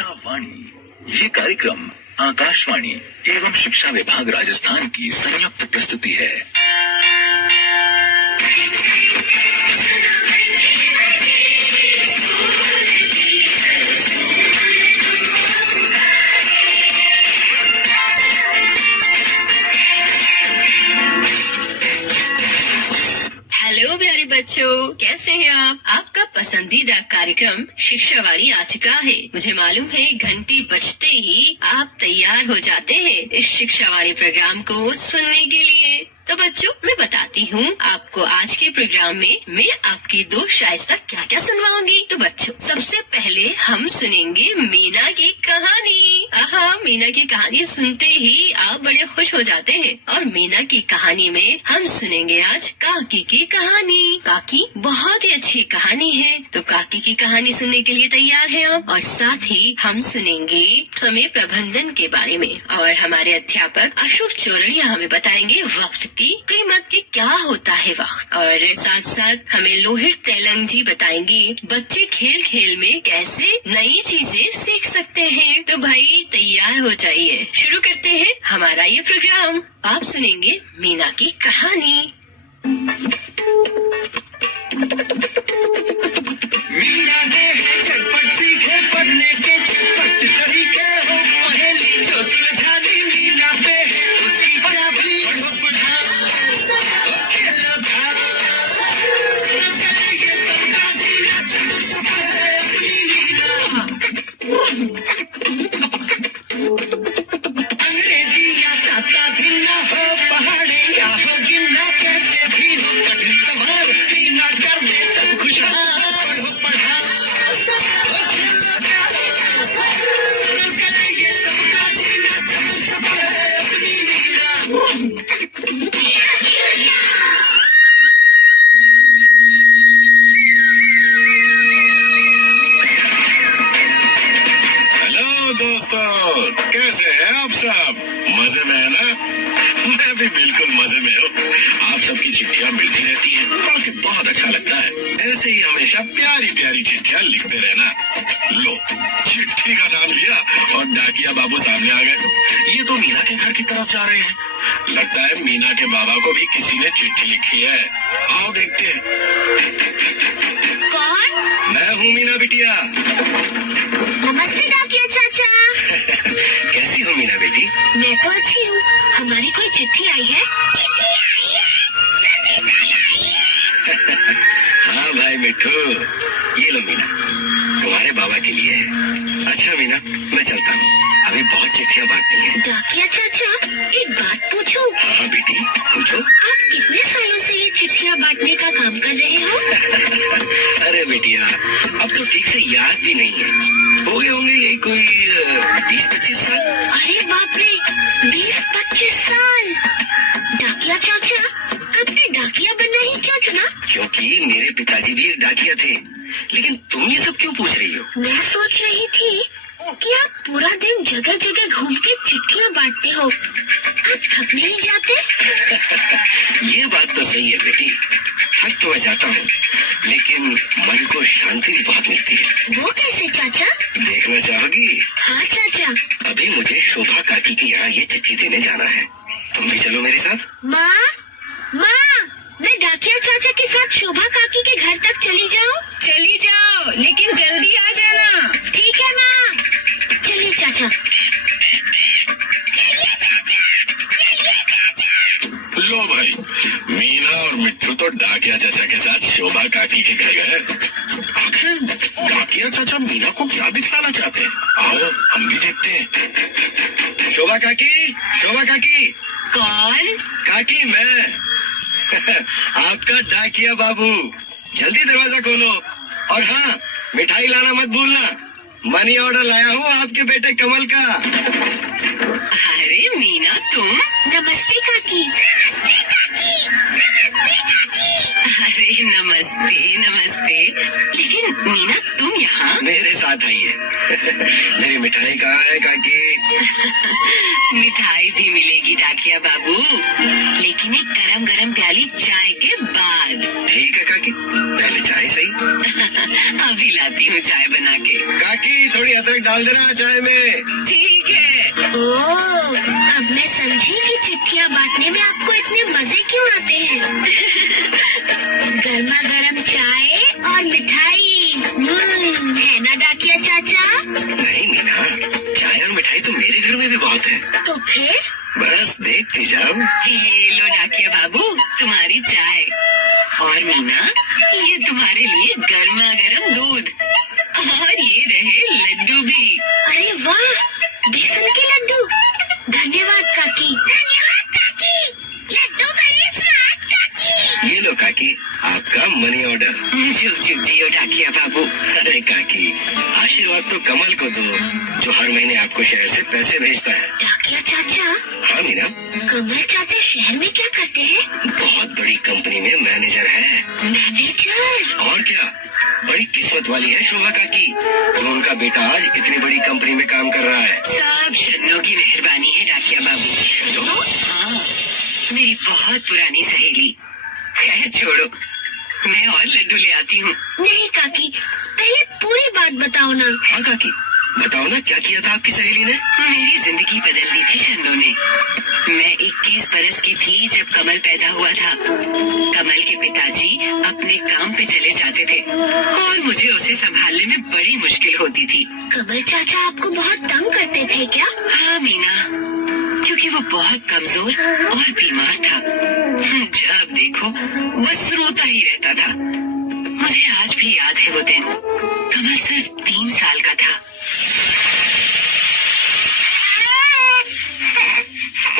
शिक्षा वाणी। ये कार्यक्रम आकाशवाणी एवं शिक्षा विभाग राजस्थान की संयुक्त प्रस्तुति है। हेलो प्यारे बच्चों, कैसे हैं आप? आपका पसंदीदा कार्यक्रम शिक्षावाणी आ चुका है। मुझे मालूम है घंटी बजते ही आप तैयार हो जाते हैं इस शिक्षावाणी प्रोग्राम को सुनने के लिए। तो बच्चों, मैं बताती हूँ आपको आज के प्रोग्राम में मैं आपकी दो शायस्ता क्या क्या सुनवाऊंगी। तो बच्चों, सबसे पहले हम सुनेंगे मीना की कहानी। आहा, मीना की कहानी सुनते ही आप बड़े खुश हो जाते हैं। और मीना की कहानी में हम सुनेंगे आज काकी की कहानी। काकी बहुत ही अच्छी कहानी है, तो काकी की कहानी सुनने के लिए तैयार है आप? और साथ ही हम सुनेंगे समय प्रबंधन के बारे में, और हमारे अध्यापक अशोक चौरड़िया हमें बताएंगे वक्त की कीमत की क्या होता है वक्त। और साथ साथ हमें लोहित तेलंग जी बताएंगी बच्चे खेल खेल में कैसे नई चीजें सीख सकते हैं। तो भाई तैयार हो जाइए, शुरू करते हैं हमारा ये प्रोग्राम। आप सुनेंगे मीना की कहानी। मीना ने झटपट सीखे पढ़ने के चटपट तरीके हो, पहेली जो सुलझा दी मीना पे है उसकी चाबी। अंग्रेजी या ताता भिन्ना हो, पहाड़ी या हो गिनना, कैसे भी हो कठिन सवाल मीना कर दे सब खुशहाल। पढ़ो पढ़ा ये सबका जीना चमक है अपनी मीना। हेलो दोस्तों, कैसे हैं आप सब? मजे में है ना? मैं भी बिल्कुल मजे में हूँ। आप सबकी चिट्ठियाँ मिलती रहती हैं, बल्कि बहुत अच्छा लगता है। ऐसे ही हमेशा प्यारी प्यारी चिट्ठियाँ लिखते रहना। लो, चिट्ठी का नाम लिया और डाकिया बाबू सामने आ गए। ये तो मीना के घर की तरफ जा रहे हैं। लगता है मीना के बाबा को भी किसी ने चिट्ठी लिखी है। आओ देखते हैं। कौन? मैं हूँ मीना बिटिया। नमस्ते डाकिया चाचा। कैसी हो मीना बेटी? मैं तो अच्छी हूँ। हमारी कोई चिट्ठी आई है? चिट्ठी आई है, जल्दी चल आइए। हाँ भाई मिठू, ये लो मीना, तुम्हारे बाबा के लिए है। अच्छा मीना, मैं चलता हूँ, अभी बहुत चिट्ठियाँ बांटनी है। डाकिया चाचा, एक बात पूछूं? हाँ बेटी, पूछो। आप कितने सालों से ये चिट्ठियाँ बांटने का काम कर रहे हो? अरे बेटिया, अब तो ठीक से याद भी नहीं है। हो गए होंगे यही कोई 20-25 साल। अरे बाप रे, 20-25 साल। डाकिया चाचा, आपने डाकिया बनना ही क्यों चुना? क्योंकि मेरे पिताजी भी एक डाकिया थे। लेकिन तुम ये सब क्यों पूछ रही हो? मैं सोच रही थी कि आप पूरा दिन जगह जगह घूम के चिट्ठियाँ बांटते हो, आप थक नहीं जाते? ये बात तो सही है बेटी, थक तो मैं जाता हूँ, लेकिन मन को शांति भी बहुत मिलती है। वो कैसे चाचा? देखना चाहोगी? हाँ चाचा। अभी मुझे शोभा काकी के यहाँ ये चिट्ठी देने जाना है, तुम भी चलो मेरे साथ। माँ, माँ, मैं डाकिया चाचा के साथ शोभा काकी के घर तक चली जाऊँ? चली जाओ, लेकिन जल्दी आ जाना। ठीक है माँ। चलिए चाचा। चलिए चाचा, चलिए चाचा। लो भाई, मीना और मिट्टू तो डाकिया चाचा के साथ शोभा काकी के घर गए। आखिर डाकिया चाचा मीना को क्या दिखलाना चाहते हैं? आओ हम भी देखते हैं। शोभा काकी, शोभा काकी। कौन? काकी मैं आपका डाकिया बाबू। जल्दी दरवाजा खोलो, और हाँ, मिठाई लाना मत भूलना। मनी ऑर्डर लाया हूँ आपके बेटे कमल का। अरे मीना तुम? नमस्ते काकी। नमस्ते काकी, नमस्ते काकी। अरे नमस्ते नमस्ते। लेकिन मीना तुम यहाँ? मेरे साथ आइए। मेरी मिठाई कहाँ है काकी? मिठाई भी मिलेगी डाकिया बाबू, लेकिन एक गरम गरम प्याली चाय के बाद। ठीक है काकी, पहले चाय सही। अभी लाती हूँ चाय बना के। काकी थोड़ी अदरक डाल देना चाय में। ठीक है। ओह, अब मैं समझी कि चिट्ठियाँ बांटने में आपको इतने मजे क्यों आते हैं। गर्मा गर्म चाय और मिठाई, है ना डाकिया चाचा? नहीं मीना, चाय और मिठाई तो मेरे घर में भी बहुत है। तो फिर बस देखते जाओ। ये लो डाकिया बाबू, तुम्हारी चाय। और मीना, ये तुम्हारे लिए गर्मा गर्म दूध। और ये रहे लड्डू भी। अरे वाह, बेसन के लड्डू। धन्यवाद काकी। धन्यवाद काकी, लड्डू बड़े स्वाद काकी। ये लो काकी, आपका मनी ऑर्डर। झुक झुक जियो डाकिया बाबू। अरे काकी, आशीर्वाद तो कमल को दो, जो हर महीने आपको शहर से पैसे भेजता है। डाकिया चाचा, हाँ मीना, कमल चाचा शहर में क्या करते हैं? बहुत बड़ी कंपनी में मैनेजर है। मैनेजर? और क्या, बड़ी किस्मत वाली है शोभा काकी, जो उनका बेटा आज इतनी बड़ी कंपनी में काम कर रहा है। सब शन्नो की मेहरबानी है डाकिया बाबू। हाँ, मेरी बहुत पुरानी सहेली। खैर छोड़ो, मैं और लड्डू ले आती हूँ। नहीं काकी, पहले पूरी बात बताओ ना। हाँ काकी, बताओ ना, क्या किया था आपकी सहेली ने? मेरी जिंदगी बदल दी थी शन्नो ने। मैं 21 बरस की थी जब कमल पैदा हुआ था। कमल के पिताजी अपने काम पे चले जाते थे और मुझे उसे संभालने में बड़ी मुश्किल होती थी। कमल चाचा आपको बहुत तंग करते थे क्या? हाँ मीना, क्योंकि वो बहुत कमजोर और बीमार था। जब देखो बस रोता ही रहता था। मुझे आज भी याद है वो दिन। कमल सिर्फ 3 साल का था।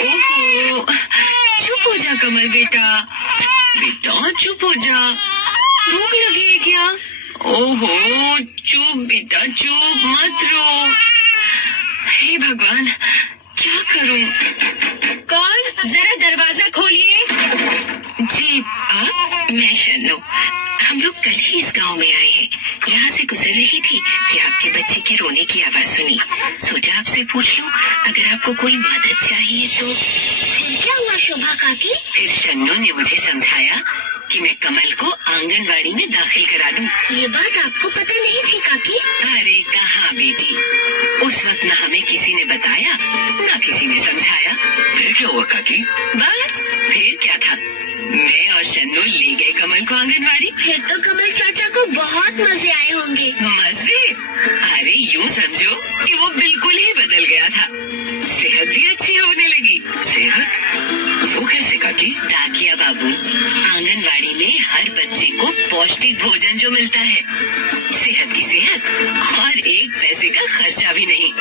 ओहो, चुप हो जा कमल बेटा। बेटा चुप हो जा, भूख लगी है क्या? ओहो, चुप बेटा चुप, मत रो। हे भगवान, क्या करूं? कौन? जरा दरवाजा खोलिए। जी आप? मैं शन्नो। हम लोग कल ही इस गांव में आए हैं। यहाँ से गुजर रही थी कि आपके बच्चे के रोने की आवाज सुनी। सोचा आपसे पूछ लूं, अगर आपको कोई मदद चाहिए तो। फिर क्या हुआ शोभा काकी? फिर शन्नो ने मुझे समझाया कि मैं कमल को आंगनवाड़ी में दाखिल करा दूं। ये बात आपको पता नहीं थी काकी? अरे कहाँ बेटी, उस वक्त न हमें किसी ने बताया न किसी ने समझाया। फिर क्या हुआ काकी? बस फिर क्या था, मैं और शन्नो ले गए कमल को आंगनवाड़ी। फिर तो कमल चाचा को बहुत मजे आए होंगे। मजे? अरे यूँ समझो कि वो बिल्कुल ही बदल गया था। सेहत भी अच्छी होने लगी। सेहत? वो कैसे काकी? डाकिया बाबू, आंगनवाड़ी में हर बच्चे को पौष्टिक भोजन जो मिलता है, सेहत की सेहत, और 1 पैसे का खर्चा भी नहीं।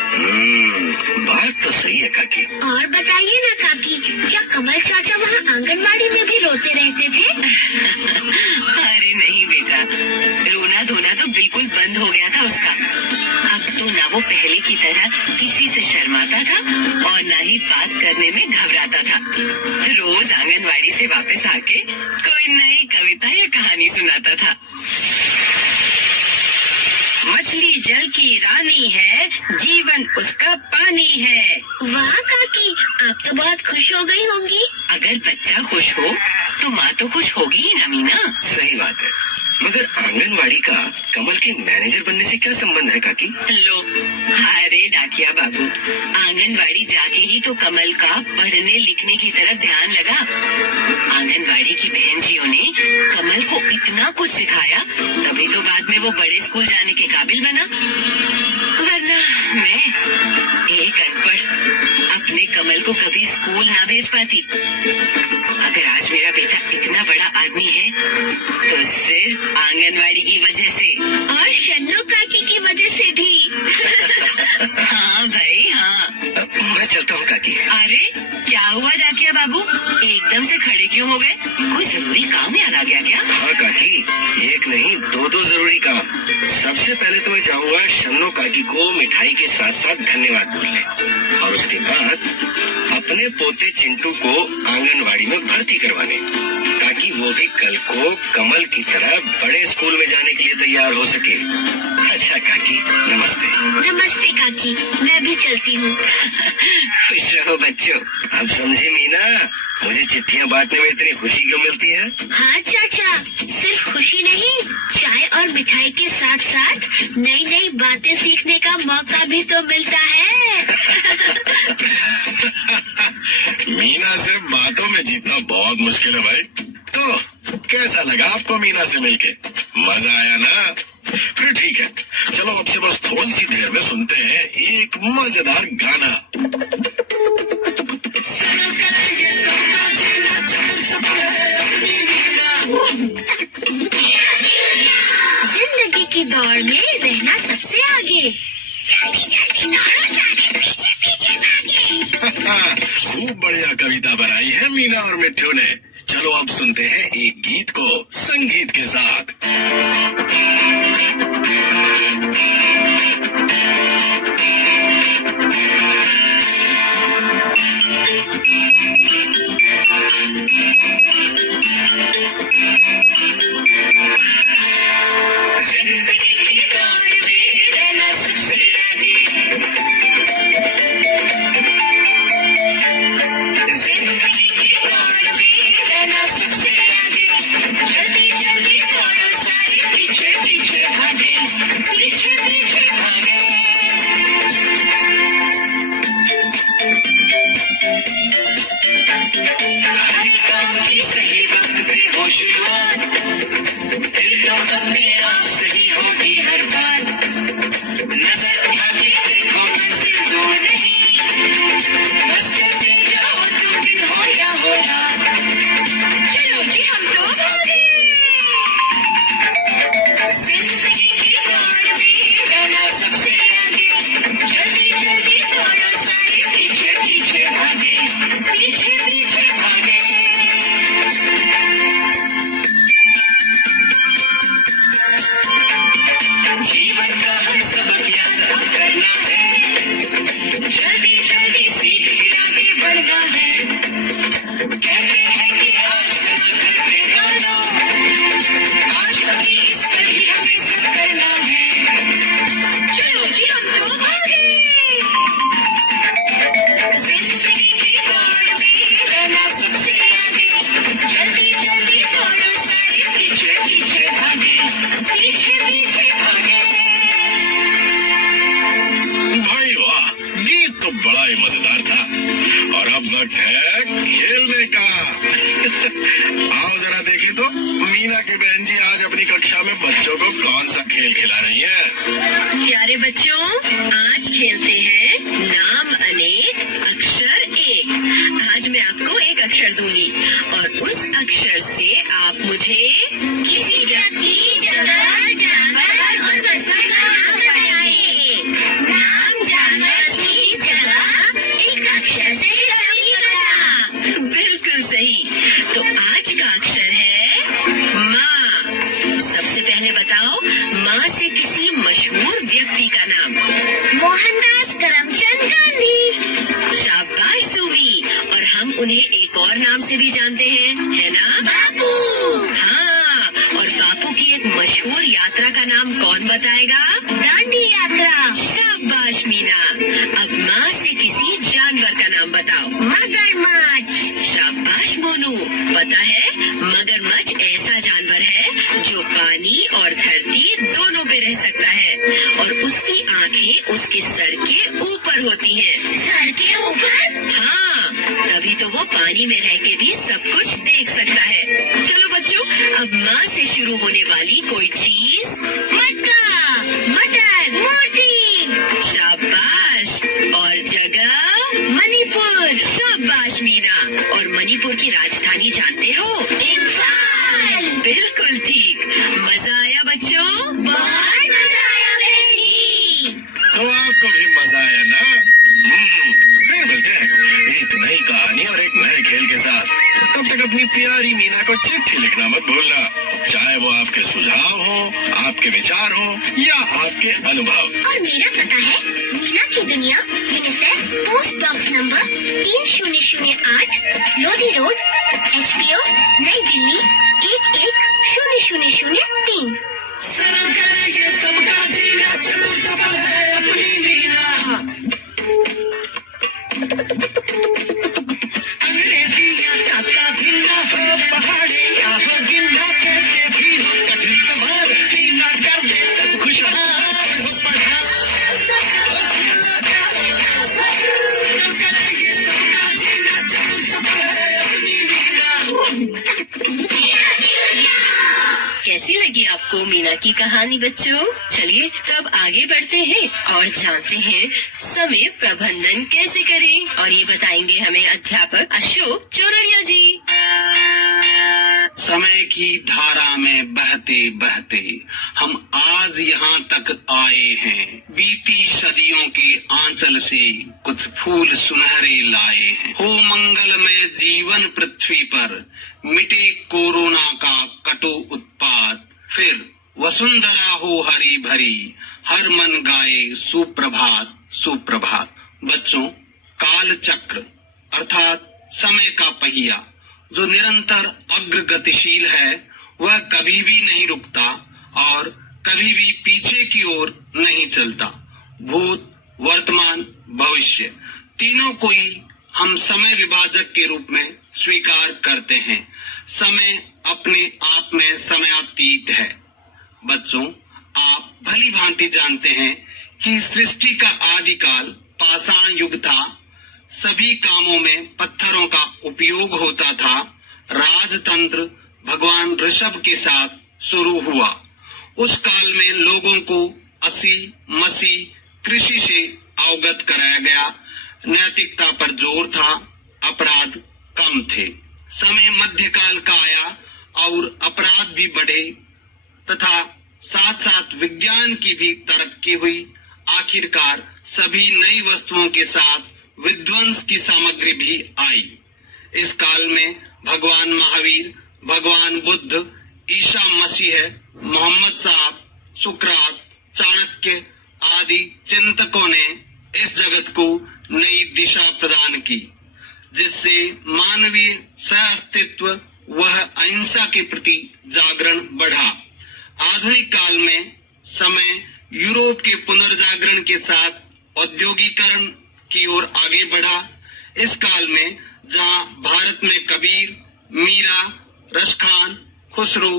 बात तो सही है काकी। और बताइए ना काकी, क्या कमल चाचा वहाँ आंगनवाड़ी में भी रोते रहते थे? अरे नहीं बेटा, रोना धोना तो बिल्कुल बंद हो गया था उसका। अब तो ना वो पहले की तरह किसी से शर्माता था और ना ही बात करने में घबराता था। रोज आंगनवाड़ी से वापस आके कोई नई कविता या कहानी सुनाता था। मछली जल की रानी है, जीवन उसका पानी है। वाह काकी, आप तो बहुत खुश हो गई होंगी। अगर बच्चा खुश हो तो माँ तो खुश होगी ही ना मीना। सही बात है, मगर आंगनवाड़ी का कमल के मैनेजर बनने से क्या संबंध है काकी? लो, अरे डाकिया बाबू, आंगनवाड़ी जाके ही तो कमल का पढ़ने लिखने की तरफ ध्यान लगा। आंगनवाड़ी की बहन जियों ने कमल को इतना कुछ सिखाया, तभी तो बाद में वो बड़े स्कूल जाने के काबिल बना। वरना मैं, एक अनपढ़, अपने कमल को कभी स्कूल ना भेज पाती। अगर आज मेरा बेटा इतना बड़ा आदमी है तो सिर्फ आंगनवाड़ी की वजह से, और शन्नो काकी की वजह से भी। हाँ भाई हाँ। मैं चलता हूँ काकी। अरे क्या हुआ डाकिया बाबू, एकदम से खड़े क्यों हो गए? कोई जरूरी काम याद आ गया क्या? हाँ काकी, एक नहीं 2 जरूरी काम। सबसे पहले तो मैं चाहूँगा शन्नो काकी को मिठाई के साथ साथ धन्यवाद बोलने, और उसके बाद अपने पोते चिंटू को आंगनवाड़ी में भर्ती करवाने, ताकि ताकि वो भी कल को कमल की तरह बड़े स्कूल में जाने के लिए तैयार हो सके। अच्छा काकी, नमस्ते। नमस्ते काकी, मैं भी चलती हूँ। खुश रहो बच्चों। अब समझी मीना, मुझे चिट्ठियाँ बांटने में इतनी खुशी क्यों मिलती है? हाँ चाचा, सिर्फ खुशी नहीं, चाय और मिठाई के साथ साथ नई नई बातें सीखने का मौका भी तो मिलता है। मीना से बातों में जीतना बहुत मुश्किल है भाई। तो कैसा लगा आपको मीना से मिलके? मजा आया ना? फिर ठीक है, चलो अब से बस थोड़ी सी देर में सुनते हैं एक मजेदार गाना। जिंदगी की दौड़ में रहना सबसे आगे, जल्दी जल्दी दौड़ो, सारे पीछे पीछे भागे। खूब बढ़िया कविता बनाई है मीना और मिट्टू ने। चलो अब सुनते हैं एक गीत को संगीत के साथ। बड़ा ही मजेदार था। और अब वक्त है खेलने का। आओ जरा देखें तो मीना के बहन जी आज अपनी कक्षा में बच्चों को कौन सा खेल खिला रही हैं? प्यारे बच्चों, आज खेलते हैं नाम अनेक अक्षर एक। आज मैं आपको एक अक्षर दूंगी और उस अक्षर से आप मुझे किसी व्यक्ति, जगह, जानवर और संस्था का नाम बताइए। नाम, जानवर, चीज, जगह एक अक्षर से सही बना। बिल्कुल सही। तो आज का अक्षर है माँ। सबसे पहले बताओ, माँ से किसी मशहूर व्यक्ति का नाम। मोहनदास करमचंद गांधी। शाबाश सुमी। और हम उन्हें एक और नाम से भी जानते हैं, है ना? बापू। हाँ, और बापू की एक मशहूर यात्रा का नाम कौन बताएगा? दांडी यात्रा। शाबाश मीना। अब माँ से किसी जानवर का नाम बताओ। मगरमच्छ। शाबाश मोनू। पता है, मगरमच्छ ऐसा जानवर है जो पानी और धरती दोनों पे रह सकता है और उसकी आंखें उसके सर के ऊपर होती हैं। सर के ऊपर? हाँ, तभी तो वो पानी में रह के भी सब कुछ देख सकता है। चलो बच्चों, अब माँ से शुरू होने वाली कोई चीज। मटका, मटर, मूर्ति। शाबाश। और जगह? मणिपुर। शाबाश मीना। और मणिपुर की राजधानी जानते हो? इंफाल। बिल्कुल ठीक। मजा आया बच्चों? बहुत मजा आया बहन जी। तो आपको भी मजा आया ना? फिर मिलते हैं एक नई कहानी और एक नए खेल के साथ। तब तक अपनी प्यारी मीना को चिट्ठी लिखना मत भूलना, चाहे वो आपके सुझाव हो, आपके विचार हो या आपके अनुभव। और मेरा पता है मीना की दुनिया, UNICEF, post box number 3008, Lodhi road, HPO, नई दिल्ली दुनिया की कहानी बच्चों। चलिए तब आगे बढ़ते हैं और जानते हैं समय प्रबंधन कैसे करें, और ये बताएंगे हमें अध्यापक अशोक चौरड़िया जी। समय की धारा में बहते बहते हम आज यहाँ तक आए हैं। बीती सदियों के आंचल से कुछ फूल सुनहरे लाए हैं। हो मंगलमय जीवन पृथ्वी पर, मिटे कोरोना का कटु उत्पात, फिर वसुंधरा हो हरी भरी, हर मन गाए सुप्रभात सुप्रभात। बच्चों, काल चक्र अर्थात समय का पहिया जो निरंतर अग्रगतिशील है, वह कभी भी नहीं रुकता और कभी भी पीछे की ओर नहीं चलता। भूत, वर्तमान, भविष्य तीनों को ही हम समय विभाजक के रूप में स्वीकार करते हैं। समय अपने आप में समयातीत है। बच्चों, आप भली भांति जानते हैं कि सृष्टि का आदिकाल पाषाण युग था। सभी कामों में पत्थरों का उपयोग होता था। राजतंत्र भगवान ऋषभ के साथ शुरू हुआ। उस काल में लोगों को असी मसी कृषि से अवगत कराया गया। नैतिकता पर जोर था, अपराध कम थे। समय मध्यकाल का आया और अपराध भी बढ़े तथा साथ साथ विज्ञान की भी तरक्की हुई। आखिरकार सभी नई वस्तुओं के साथ विध्वंस की सामग्री भी आई। इस काल में भगवान महावीर, भगवान बुद्ध, ईसा मसीह, मोहम्मद साहब, सुकरात, चाणक्य आदि चिंतकों ने इस जगत को नई दिशा प्रदान की, जिससे मानवीय सह-अस्तित्व वह अहिंसा के प्रति जागरण बढ़ा। आधुनिक काल में समय यूरोप के पुनर्जागरण के साथ औद्योगिकरण की ओर आगे बढ़ा। इस काल में जहां भारत में कबीर, मीरा, रसखान, खुसरो,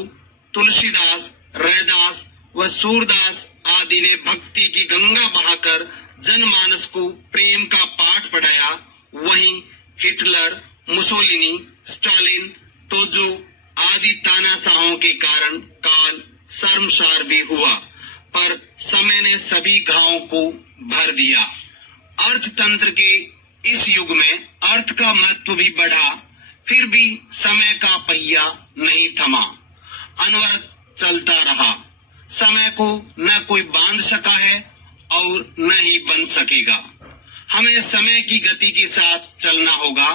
तुलसीदास, रैदास व सूरदास आदि ने भक्ति की गंगा बहाकर जनमानस को प्रेम का पाठ पढ़ाया, वहीं हिटलर, मुसोलिनी, स्टालिन, तोजो आदि तानाशाहों के कारण काल शर्मसार भी हुआ, पर समय ने सभी घावों को भर दिया। अर्थतंत्र के इस युग में अर्थ का महत्व भी बढ़ा, फिर भी समय का पहिया नहीं थमा, अनवरत चलता रहा। समय को न कोई बांध सका है और न ही बंध सकेगा। हमें समय की गति के साथ चलना होगा।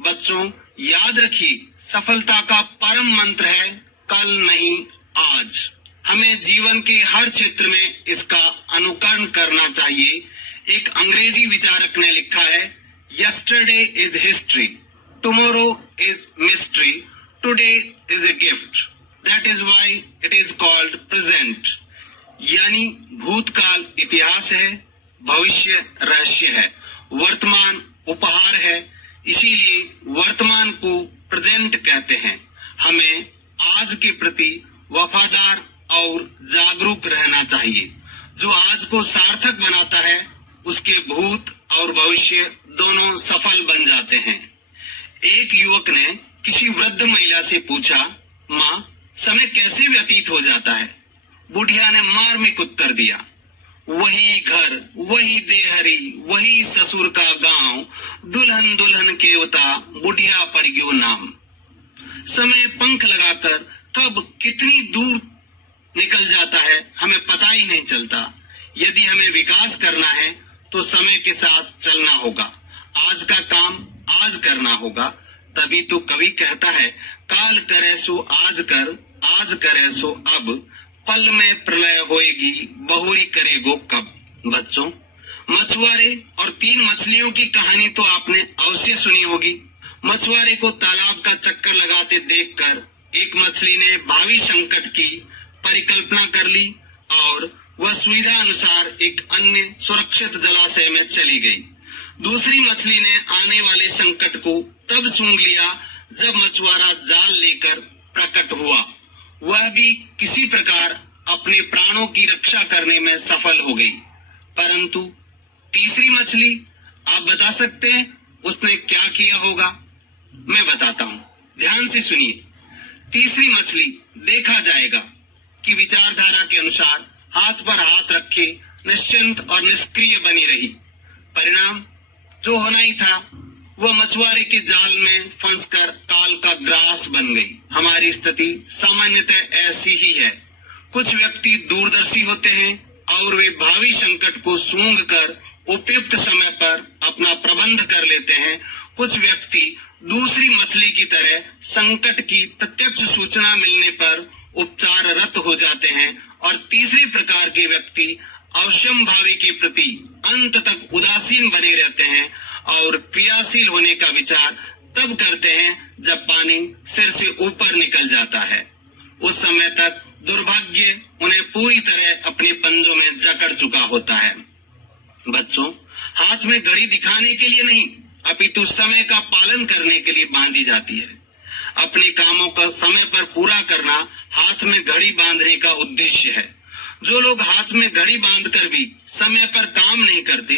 बच्चों, याद रखिए, सफलता का परम मंत्र है कल नहीं आज। हमें जीवन के हर क्षेत्र में इसका अनुकरण करना चाहिए। एक अंग्रेजी विचारक ने लिखा है, yesterday is history, tomorrow is mystery, today is a gift, that is why it is called present. यानी भूतकाल इतिहास है, भविष्य रहस्य है, वर्तमान उपहार है, इसीलिए वर्तमान को प्रेजेंट कहते हैं। हमें आज के प्रति वफादार और जागरूक रहना चाहिए। जो आज को सार्थक बनाता है, उसके भूत और भविष्य दोनों सफल बन जाते हैं। एक युवक ने किसी वृद्ध महिला से पूछा, माँ, समय कैसे व्यतीत हो जाता है? बुढ़िया ने मार्मिक उत्तर दिया, वही घर, वही देहरी, वही ससुर का गांव, दुल्हन दुल्हन केवता, बुढ़िया पड़ गयो नाम। समय पंख लगाकर कब कितनी दूर निकल जाता है हमें पता ही नहीं चलता। यदि हमें विकास करना है तो समय के साथ चलना होगा। आज का काम आज करना होगा। तभी तो कवि कहता है, काल करे सो आज कर, आज करे सो अब, पल में प्रलय होएगी, बहुरी करेगो कब। बच्चों, मछुआरे और 3 मछलियों की कहानी तो आपने अवश्य सुनी होगी। मछुआरे को तालाब का चक्कर लगाते देखकर एक मछली ने भावी संकट की परिकल्पना कर ली और वह सुविधा अनुसार एक अन्य सुरक्षित जलाशय में चली गई। दूसरी मछली ने आने वाले संकट को तब सूंघ लिया जब मछुआरा जाल लेकर प्रकट हुआ। वह भी किसी प्रकार अपने प्राणों की रक्षा करने में सफल हो गई। परंतु तीसरी मछली, आप बता सकते हैं उसने क्या किया होगा? मैं बताता हूँ, ध्यान से सुनिए। तीसरी मछली, देखा जाएगा, की विचारधारा के अनुसार हाथ पर हाथ रखे निश्चिंत और निष्क्रिय बनी रही। परिणाम जो होना ही था वो मछुआरे के जाल में फंसकर काल का ग्रास बन गई। हमारी स्थिति सामान्यतः ऐसी ही है। कुछ व्यक्ति दूरदर्शी होते हैं और वे भावी संकट को सूंघकर उपयुक्त समय पर अपना प्रबंध कर लेते हैं। कुछ व्यक्ति दूसरी मछली की तरह संकट की प्रत्यक्ष सूचना मिलने पर उपचाररत हो जाते हैं और तीसरे प्रकार के व्यक्ति अवश्यंभावी के प्रति अंत तक उदासीन बने रहते हैं और क्रियाशील होने का विचार तब करते हैं जब पानी सिर से ऊपर निकल जाता है। उस समय तक दुर्भाग्य उन्हें पूरी तरह अपने पंजों में जकड़ चुका होता है। बच्चों, हाथ में घड़ी दिखाने के लिए नहीं अपितु समय का पालन करने के लिए बांधी जाती है। अपने कामों का समय पर पूरा करना हाथ में घड़ी बांधने का उद्देश्य है। जो लोग हाथ में घड़ी बांधकर भी समय पर काम नहीं करते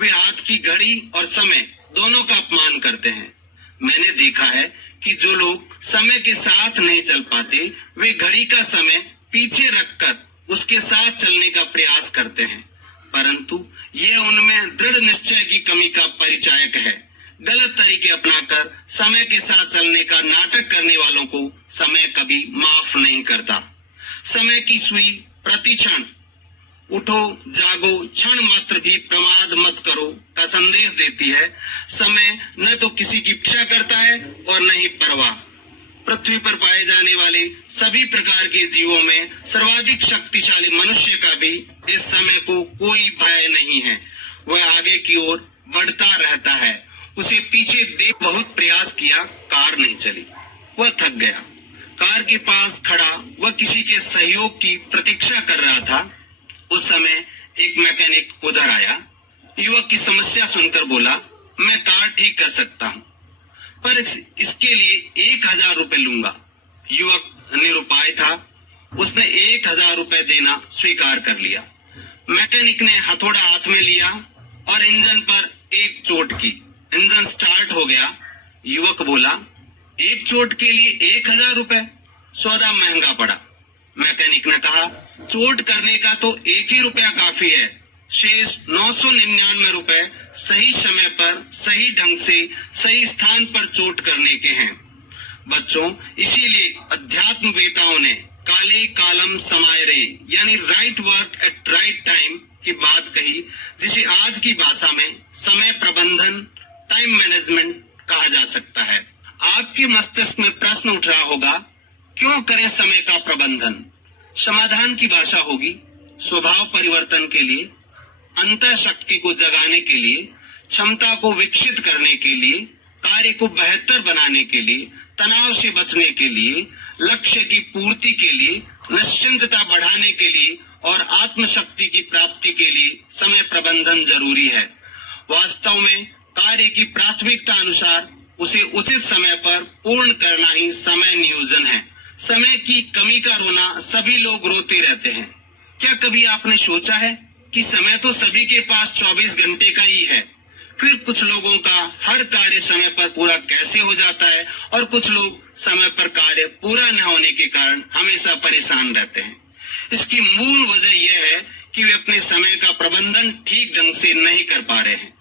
वे हाथ की घड़ी और समय दोनों का अपमान करते हैं। मैंने देखा है कि जो लोग समय के साथ नहीं चल पाते वे घड़ी का समय पीछे रखकर उसके साथ चलने का प्रयास करते हैं, परंतु यह उनमें दृढ़ निश्चय की कमी का परिचायक है। गलत तरीके अपनाकर समय के साथ चलने का नाटक करने वालों को समय कभी माफ नहीं करता। समय की सुई प्रति क्षण उठो जागो क्षण मात्र भी प्रमाद मत करो का संदेश देती है। समय न तो किसी की इच्छा करता है और न ही परवाह। पृथ्वी पर पाए जाने वाले सभी प्रकार के जीवों में सर्वाधिक शक्तिशाली मनुष्य का भी इस समय को कोई भय नहीं है। वह आगे की ओर बढ़ता रहता है। उसे पीछे देख बहुत प्रयास किया, कार नहीं चली। वह थक गया। कार के पास खड़ा वह किसी के सहयोग की प्रतीक्षा कर रहा था। उस समय एक मैकेनिक उधर आया। युवक की समस्या सुनकर बोला, मैं कार ठीक कर सकता हूँ, पर इसके लिए 1000 रुपए लूंगा। युवक निरुपाय था। उसने 1000 रुपए देना स्वीकार कर लिया। मैकेनिक ने हथौड़ा हाथ में लिया और इंजन पर एक चोट की। इंजन स्टार्ट हो गया। युवक बोला, एक चोट के लिए 1000 रुपए, सौदा महंगा पड़ा। मैकेनिक ने कहा, चोट करने का तो 1 ही रुपया काफी है, शेष 999 रुपए सही समय पर सही ढंग से सही स्थान पर चोट करने के हैं। बच्चों, इसीलिए अध्यात्मवेताओं ने काले कालम समाये रहे यानी right work at right time की बात कही, जिसे आज की भाषा में समय प्रबंधन टाइम मैनेजमेंट कहा जा सकता है। आपके मस्तिष्क में प्रश्न उठ रहा होगा, क्यों करें समय का प्रबंधन? समाधान की भाषा होगी स्वभाव परिवर्तन के लिए, अंतर शक्ति को जगाने के लिए, क्षमता को विकसित करने के लिए, कार्य को बेहतर बनाने के लिए, तनाव से बचने के लिए, लक्ष्य की पूर्ति के लिए, निश्चिंतता बढ़ाने के लिए और आत्मशक्ति की प्राप्ति के लिए समय प्रबंधन जरूरी है। वास्तव में कार्य की प्राथमिकता अनुसार उसे उचित समय पर पूर्ण करना ही समय नियोजन है। समय की कमी का रोना सभी लोग रोते रहते हैं। क्या कभी आपने सोचा है कि समय तो सभी के पास 24 घंटे का ही है, फिर कुछ लोगों का हर कार्य समय पर पूरा कैसे हो जाता है और कुछ लोग समय पर कार्य पूरा न होने के कारण हमेशा परेशान रहते हैं। इसकी मूल वजह यह है कि वे अपने समय का प्रबंधन ठीक ढंग से नहीं कर पा रहे हैं।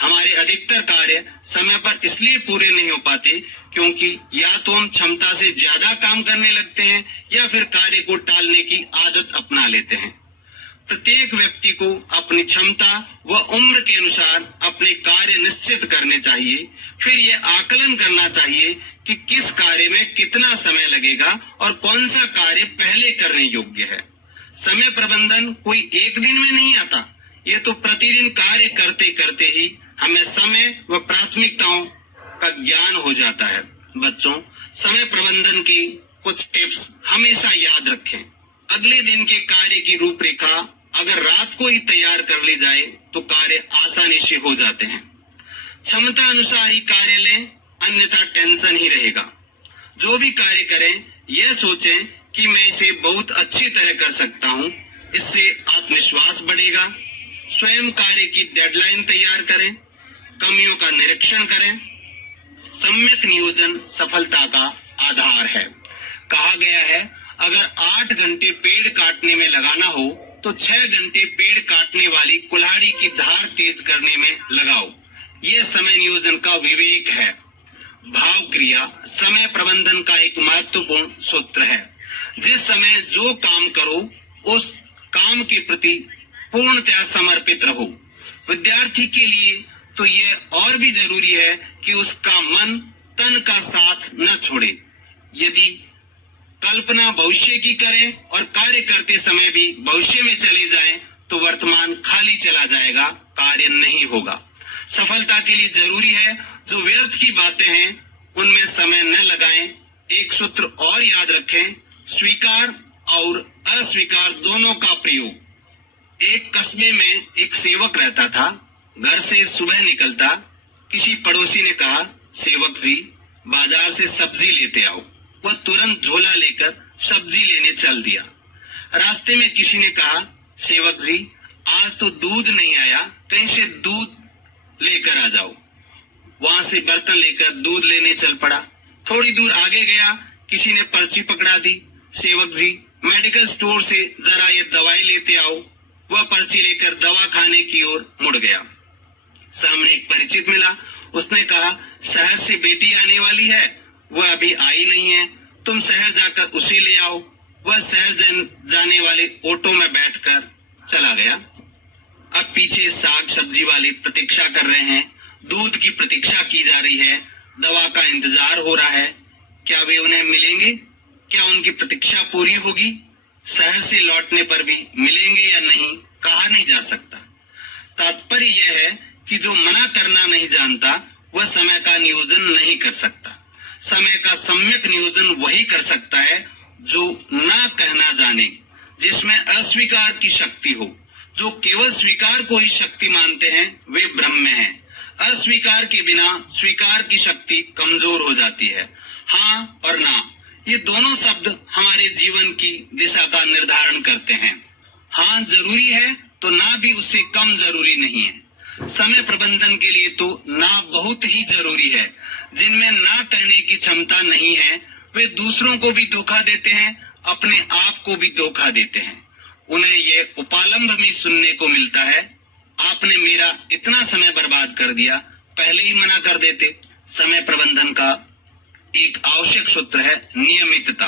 हमारे अधिकतर कार्य समय पर इसलिए पूरे नहीं हो पाते क्योंकि या तो हम क्षमता से ज्यादा काम करने लगते हैं या फिर कार्य को टालने की आदत अपना लेते हैं। प्रत्येक व्यक्ति को अपनी क्षमता व उम्र के अनुसार अपने कार्य निश्चित करने चाहिए। फिर ये आकलन करना चाहिए कि किस कार्य में कितना समय लगेगा और कौन सा कार्य पहले करने योग्य है। समय प्रबंधन कोई एक दिन में नहीं आता। ये तो प्रतिदिन कार्य करते करते ही हमें समय व प्राथमिकताओं का ज्ञान हो जाता है। बच्चों, समय प्रबंधन की कुछ टिप्स हमेशा याद रखें। अगले दिन के कार्य की रूपरेखा अगर रात को ही तैयार कर ली जाए तो कार्य आसानी से हो जाते हैं। क्षमता अनुसार ही कार्य लें, अन्यथा टेंशन ही रहेगा। जो भी कार्य करें यह सोचें कि मैं इसे बहुत अच्छी तरह कर सकता हूँ। इससे आत्मविश्वास बढ़ेगा। स्वयं कार्य की डेडलाइन तैयार करें, कमियों का निरीक्षण करें। सम्यक नियोजन सफलता का आधार है। कहा गया है, अगर 8 घंटे पेड़ काटने में लगाना हो तो 6 घंटे पेड़ काटने वाली कुल्हाड़ी की धार तेज करने में लगाओ। ये समय नियोजन का विवेक है। भाव क्रिया समय प्रबंधन का एक महत्वपूर्ण सूत्र है। जिस समय जो काम करो उस काम के प्रति पूर्णतया समर्पित रहो। विद्यार्थी के लिए तो ये और भी जरूरी है कि उसका मन तन का साथ न छोड़े। यदि कल्पना भविष्य की करें और कार्य करते समय भी भविष्य में चले जाएं, तो वर्तमान खाली चला जाएगा, कार्य नहीं होगा। सफलता के लिए जरूरी है जो व्यर्थ की बातें हैं उनमें समय न लगाएं। एक सूत्र और याद रखें, स्वीकार और अस्वीकार दोनों का प्रयोग। एक कस्बे में एक सेवक रहता था। घर से सुबह निकलता। किसी पड़ोसी ने कहा, सेवक जी बाजार से सब्जी लेते आओ। वह तुरंत झोला लेकर सब्जी लेने चल दिया। रास्ते में किसी ने कहा, सेवक जी आज तो दूध नहीं आया, कहीं से दूध लेकर आ जाओ। वहां से बर्तन लेकर दूध लेने चल पड़ा। थोड़ी दूर आगे गया, किसी ने पर्ची पकड़ा दी, सेवक जी मेडिकल स्टोर से जरा ये दवाई लेते आओ। वह पर्ची लेकर दवा खाने की ओर मुड़ गया। सामने एक परिचित मिला। उसने कहा, शहर से बेटी आने वाली है, वह अभी आई नहीं है, तुम शहर जाकर उसे ले आओ। वह शहर जाने वाले ऑटो में बैठकर चला गया। अब पीछे साग सब्जी वाले प्रतीक्षा कर रहे हैं। दूध की प्रतीक्षा की जा रही है। दवा का इंतजार हो रहा है। क्या वे उन्हें मिलेंगे? क्या उनकी प्रतीक्षा पूरी होगी? शहर से लौटने पर भी मिलेंगे या नहीं, कहा नहीं जा सकता। तात्पर्य यह है कि जो मना करना नहीं जानता वह समय का नियोजन नहीं कर सकता। समय का सम्यक नियोजन वही कर सकता है जो ना कहना जाने, जिसमें अस्वीकार की शक्ति हो। जो केवल स्वीकार को ही शक्ति मानते हैं वे भ्रम में हैं। अस्वीकार के बिना स्वीकार की शक्ति कमजोर हो जाती है। हाँ और ना, ये दोनों शब्द हमारे जीवन की दिशा का निर्धारण करते हैं। हाँ जरूरी है तो ना भी उससे कम जरूरी नहीं है। समय प्रबंधन के लिए तो ना बहुत ही जरूरी है। जिनमें ना कहने की क्षमता नहीं है वे दूसरों को भी धोखा देते हैं, अपने आप को भी धोखा देते हैं। उन्हें ये उपालंभ में सुनने को मिलता है, आपने मेरा इतना समय बर्बाद कर दिया, पहले ही मना कर देते। समय प्रबंधन का एक आवश्यक सूत्र है नियमितता।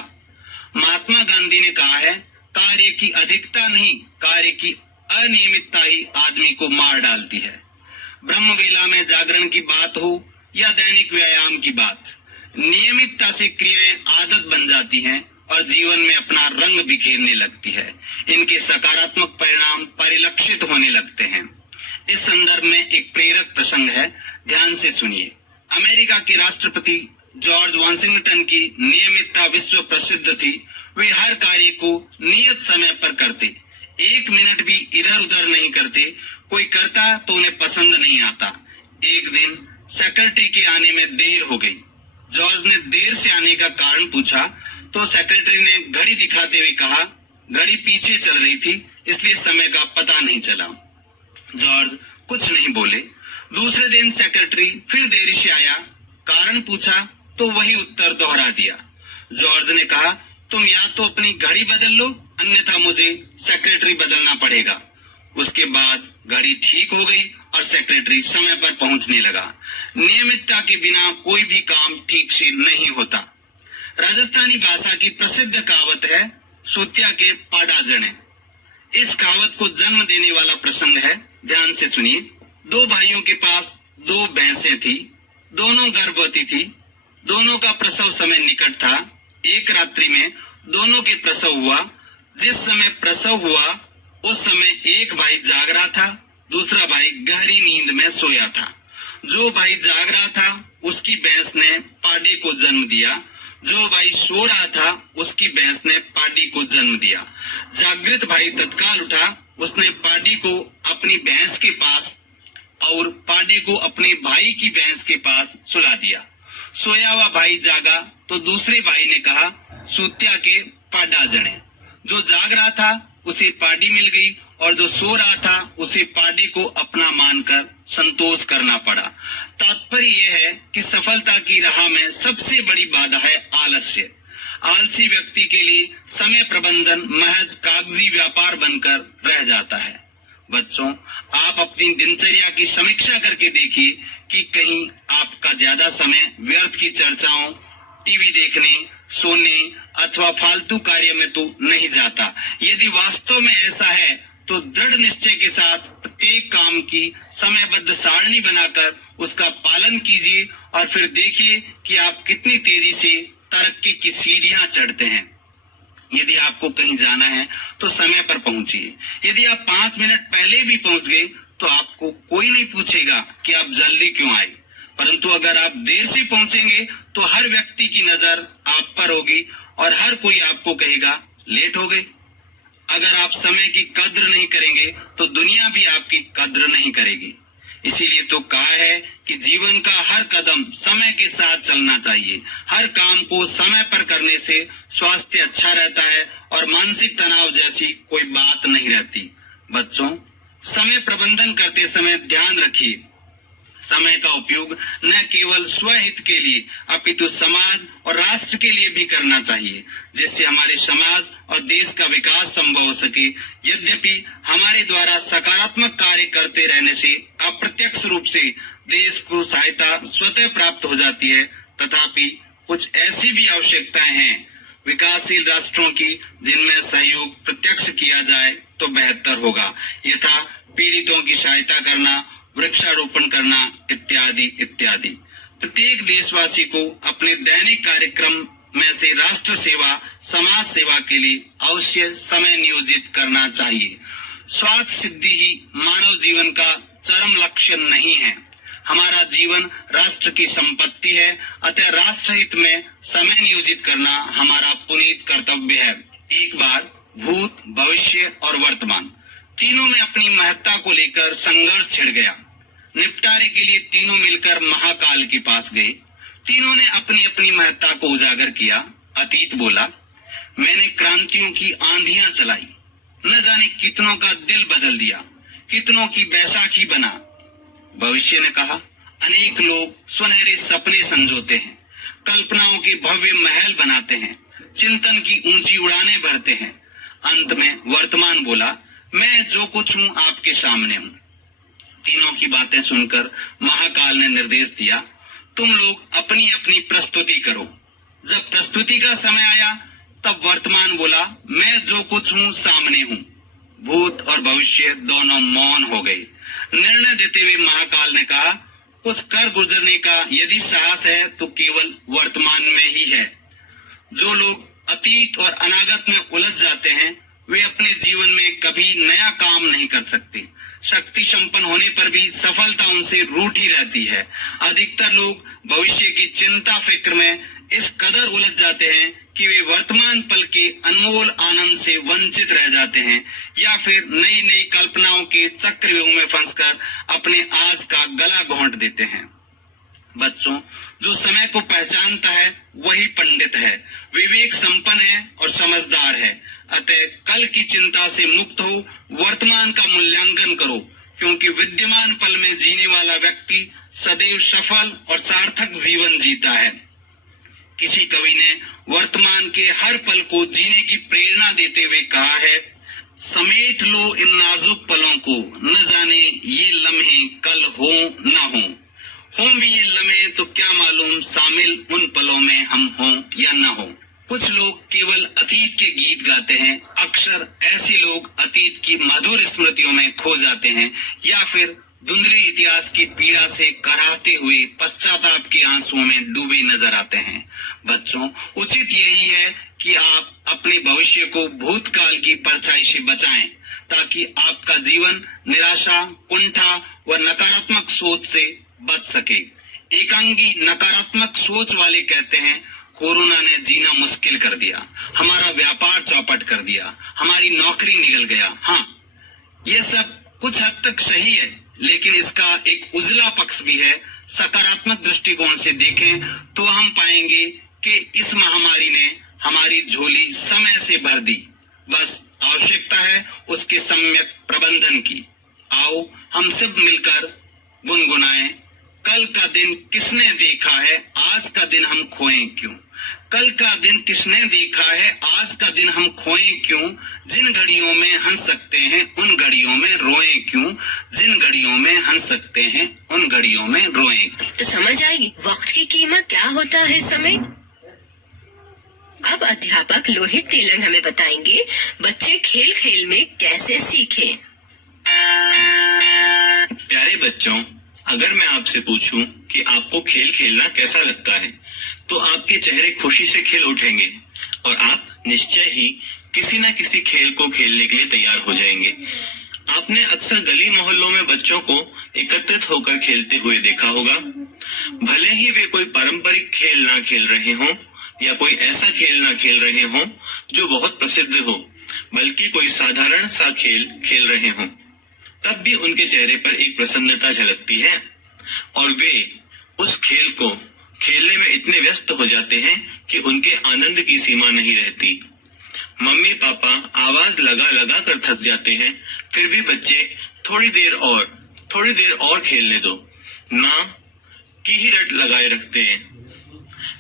महात्मा गांधी ने कहा है, कार्य की अधिकता नहीं, कार्य की अनियमितता ही आदमी को मार डालती है। ब्रह्म वेला में जागरण की बात हो या दैनिक व्यायाम की बात, नियमितता से क्रियाएं आदत बन जाती हैं और जीवन में अपना रंग बिखेरने लगती है। इनके सकारात्मक परिणाम परिलक्षित होने लगते हैं। इस संदर्भ में एक प्रेरक प्रसंग है, ध्यान से सुनिए। अमेरिका के राष्ट्रपति जॉर्ज वॉशिंगटन की नियमितता विश्व प्रसिद्ध थी। वे हर कार्य को नियत समय पर करते, 1 मिनट भी इधर उधर नहीं करते। कोई करता तो उन्हें पसंद नहीं आता। एक दिन सेक्रेटरी के आने में देर हो गई। जॉर्ज ने देर से आने का कारण पूछा तो सेक्रेटरी ने घड़ी दिखाते हुए कहा, घड़ी पीछे चल रही थी इसलिए समय का पता नहीं चला। जॉर्ज कुछ नहीं बोले। दूसरे दिन सेक्रेटरी फिर देरी से आया, कारण पूछा तो वही उत्तर दोहरा दिया। जॉर्ज ने कहा, तुम या तो अपनी घड़ी बदल लो, अन्यथा मुझे सेक्रेटरी बदलना पड़ेगा। उसके बाद घड़ी ठीक हो गई और सेक्रेटरी समय पर पहुंचने लगा। नियमितता के बिना कोई भी काम ठीक से नहीं होता। राजस्थानी भाषा की प्रसिद्ध कहावत है, सूत्या के पाडा जने। इस कहावत को जन्म देने वाला प्रसंग है, ध्यान से सुनिए। 2 भाइयों के पास 2 भैंसें थी, दोनों गर्भवती थी। दोनों का प्रसव समय निकट था। एक रात्रि में दोनों के प्रसव हुआ। जिस समय प्रसव हुआ उस समय एक भाई जाग रहा था, दूसरा भाई गहरी नींद में सोया था। जो भाई जाग रहा था उसकी भैंस ने पाडे को जन्म दिया। जो भाई सो रहा था उसकी भैंस ने पाडी को जन्म दिया। जागृत भाई तत्काल उठा, उसने पाडी को अपनी भैंस के पास और पाडे को अपने भाई की भैंस के पास सुला दिया। सोया हुआ भाई जागा तो दूसरे भाई ने कहा, सूत्या के पाडा जने। जो जाग रहा था उसे पाडी मिल गई और जो सो रहा था उसे पाडी को अपना मानकर संतोष करना पड़ा। तात्पर्य यह है कि सफलता की राह में सबसे बड़ी बाधा है आलस्य। आलसी व्यक्ति के लिए समय प्रबंधन महज कागजी व्यापार बनकर रह जाता है। बच्चों, आप अपनी दिनचर्या की समीक्षा करके देखिए कि कहीं आपका ज्यादा समय व्यर्थ की चर्चाओं, टीवी देखने, सोने अथवा फालतू कार्य में तो नहीं जाता। यदि वास्तव में ऐसा है तो दृढ़ निश्चय के साथ प्रत्येक काम की समयबद्ध सारणी बनाकर उसका पालन कीजिए और फिर देखिए कि आप कितनी तेजी से तरक्की की सीढ़ियां चढ़ते हैं। यदि आपको कहीं जाना है तो समय पर पहुंचिए। यदि आप 5 मिनट पहले भी पहुंच गए तो आपको कोई नहीं पूछेगा कि आप जल्दी क्यों आए। परंतु अगर आप देर से पहुंचेंगे तो हर व्यक्ति की नजर आप पर होगी और हर कोई आपको कहेगा लेट हो गए। अगर आप समय की कद्र नहीं करेंगे तो दुनिया भी आपकी कद्र नहीं करेगी। इसीलिए तो कहा है कि जीवन का हर कदम समय के साथ चलना चाहिए। हर काम को समय पर करने से स्वास्थ्य अच्छा रहता है और मानसिक तनाव जैसी कोई बात नहीं रहती। बच्चों, समय प्रबंधन करते समय ध्यान रखिए, समय का उपयोग न केवल स्वहित के लिए अपितु समाज और राष्ट्र के लिए भी करना चाहिए, जिससे हमारे समाज और देश का विकास संभव हो सके। यद्यपि हमारे द्वारा सकारात्मक कार्य करते रहने से अप्रत्यक्ष रूप से देश को सहायता स्वतः प्राप्त हो जाती है, तथापि कुछ ऐसी भी आवश्यकताएं हैं विकासशील राष्ट्रों की जिनमें सहयोग प्रत्यक्ष किया जाए तो बेहतर होगा, यथा पीड़ितों की सहायता करना, वृक्षारोपण करना इत्यादि इत्यादि। प्रत्येक देशवासी को अपने दैनिक कार्यक्रम में से राष्ट्र सेवा, समाज सेवा के लिए अवश्य समय नियोजित करना चाहिए। स्वार्थ सिद्धि ही मानव जीवन का चरम लक्ष्य नहीं है। हमारा जीवन राष्ट्र की संपत्ति है, अतः राष्ट्र हित में समय नियोजित करना हमारा पुनीत कर्तव्य है। एक बार भूत, भविष्य और वर्तमान तीनों में अपनी महत्ता को लेकर संघर्ष छिड़ गया। निपटारे के लिए तीनों मिलकर महाकाल के पास गए। तीनों ने अपनी अपनी महत्ता को उजागर किया। अतीत बोला, मैंने क्रांतियों की आंधियां चलाई, न जाने कितनों का दिल बदल दिया, कितनों की बैसाखी बना। भविष्य ने कहा, अनेक लोग सुनहरे सपने संजोते हैं, कल्पनाओं के भव्य महल बनाते हैं, चिंतन की ऊंची उड़ानें भरते हैं। अंत में वर्तमान बोला, मैं जो कुछ हूँ आपके सामने हूँ। तीनों की बातें सुनकर महाकाल ने निर्देश दिया, तुम लोग अपनी अपनी प्रस्तुति करो। जब प्रस्तुति का समय आया तब वर्तमान बोला, मैं जो कुछ हूँ सामने हूँ। भूत और भविष्य दोनों मौन हो गए। निर्णय देते हुए महाकाल ने कहा, कुछ कर गुजरने का यदि साहस है तो केवल वर्तमान में ही है। जो लोग अतीत और अनागत में उलझ जाते हैं वे अपने जीवन में कभी नया काम नहीं कर सकते। शक्ति संपन्न होने पर भी सफलता उनसे रूठी रहती है। अधिकतर लोग भविष्य की चिंता फिक्र में इस कदर उलझ जाते हैं कि वे वर्तमान पल के अनमोल आनंद से वंचित रह जाते हैं या फिर नई नई कल्पनाओं के चक्रव्यूह में फंसकर अपने आज का गला घोंट देते हैं। बच्चों, जो समय को पहचानता है वही पंडित है, विवेक संपन्न है और समझदार है। अतः कल की चिंता से मुक्त हो वर्तमान का मूल्यांकन करो, क्योंकि विद्यमान पल में जीने वाला व्यक्ति सदैव सफल और सार्थक जीवन जीता है। किसी कवि ने वर्तमान के हर पल को जीने की प्रेरणा देते हुए कहा है, समेट लो इन नाजुक पलों को, न जाने ये लम्हे कल हो न हो भी ये लम्हे तो क्या मालूम शामिल उन पलों में हम हों या न हो। कुछ लोग केवल अतीत के गीत गाते हैं। अक्सर ऐसे लोग अतीत की मधुर स्मृतियों में खो जाते हैं या फिर धुंधले इतिहास की पीड़ा से कराहते हुए पश्चाताप के आंसुओं में डूबे नजर आते हैं। बच्चों, उचित यही है कि आप अपने भविष्य को भूतकाल की परछाई से बचाएं, ताकि आपका जीवन निराशा, कुंठा व नकारात्मक सोच से बच सके। एकांगी नकारात्मक सोच वाले कहते हैं, कोरोना ने जीना मुश्किल कर दिया, हमारा व्यापार चौपट कर दिया, हमारी नौकरी निकल गया। हाँ, ये सब कुछ हद तक सही है, लेकिन इसका एक उजला पक्ष भी है। सकारात्मक दृष्टिकोण से देखें तो हम पाएंगे कि इस महामारी ने हमारी झोली समय से भर दी। बस आवश्यकता है उसके सम्यक प्रबंधन की। आओ हम सब मिलकर गुनगुनाएं, कल का दिन किसने देखा है, आज का दिन हम खोएं क्यों। कल का दिन किसने देखा है, आज का दिन हम खोएं क्यों, जिन घड़ियों में हंस सकते हैं उन घड़ियों में रोएं क्यों, जिन घड़ियों में हंस सकते हैं उन घड़ियों में रोएं। तो समझ आई वक्त की कीमत क्या होता है समय। अब अध्यापक लोहित तेलंग हमें बताएंगे बच्चे खेल खेल में कैसे सीखें। प्यारे बच्चों, अगर मैं आपसे पूछूं कि आपको खेल खेलना कैसा लगता है, तो आपके चेहरे खुशी से खिल उठेंगे और आप निश्चय ही किसी न किसी खेल को खेलने के लिए तैयार हो जाएंगे। आपने अक्सर गली मोहल्लों में बच्चों को एकत्रित होकर खेलते हुए देखा होगा। भले ही वे कोई पारंपरिक खेल ना खेल रहे हों या कोई ऐसा खेल ना खेल रहे हों जो बहुत प्रसिद्ध हो, बल्कि कोई साधारण सा खेल खेल रहे हों, तब भी उनके चेहरे पर एक प्रसन्नता झलकती है और वे उस खेल को खेलने में इतने व्यस्त हो जाते हैं कि उनके आनंद की सीमा नहीं रहती। मम्मी पापा आवाज लगा लगा कर थक जाते हैं, फिर भी बच्चे थोड़ी देर और खेलने दो ना की ही रट लगाए रखते हैं।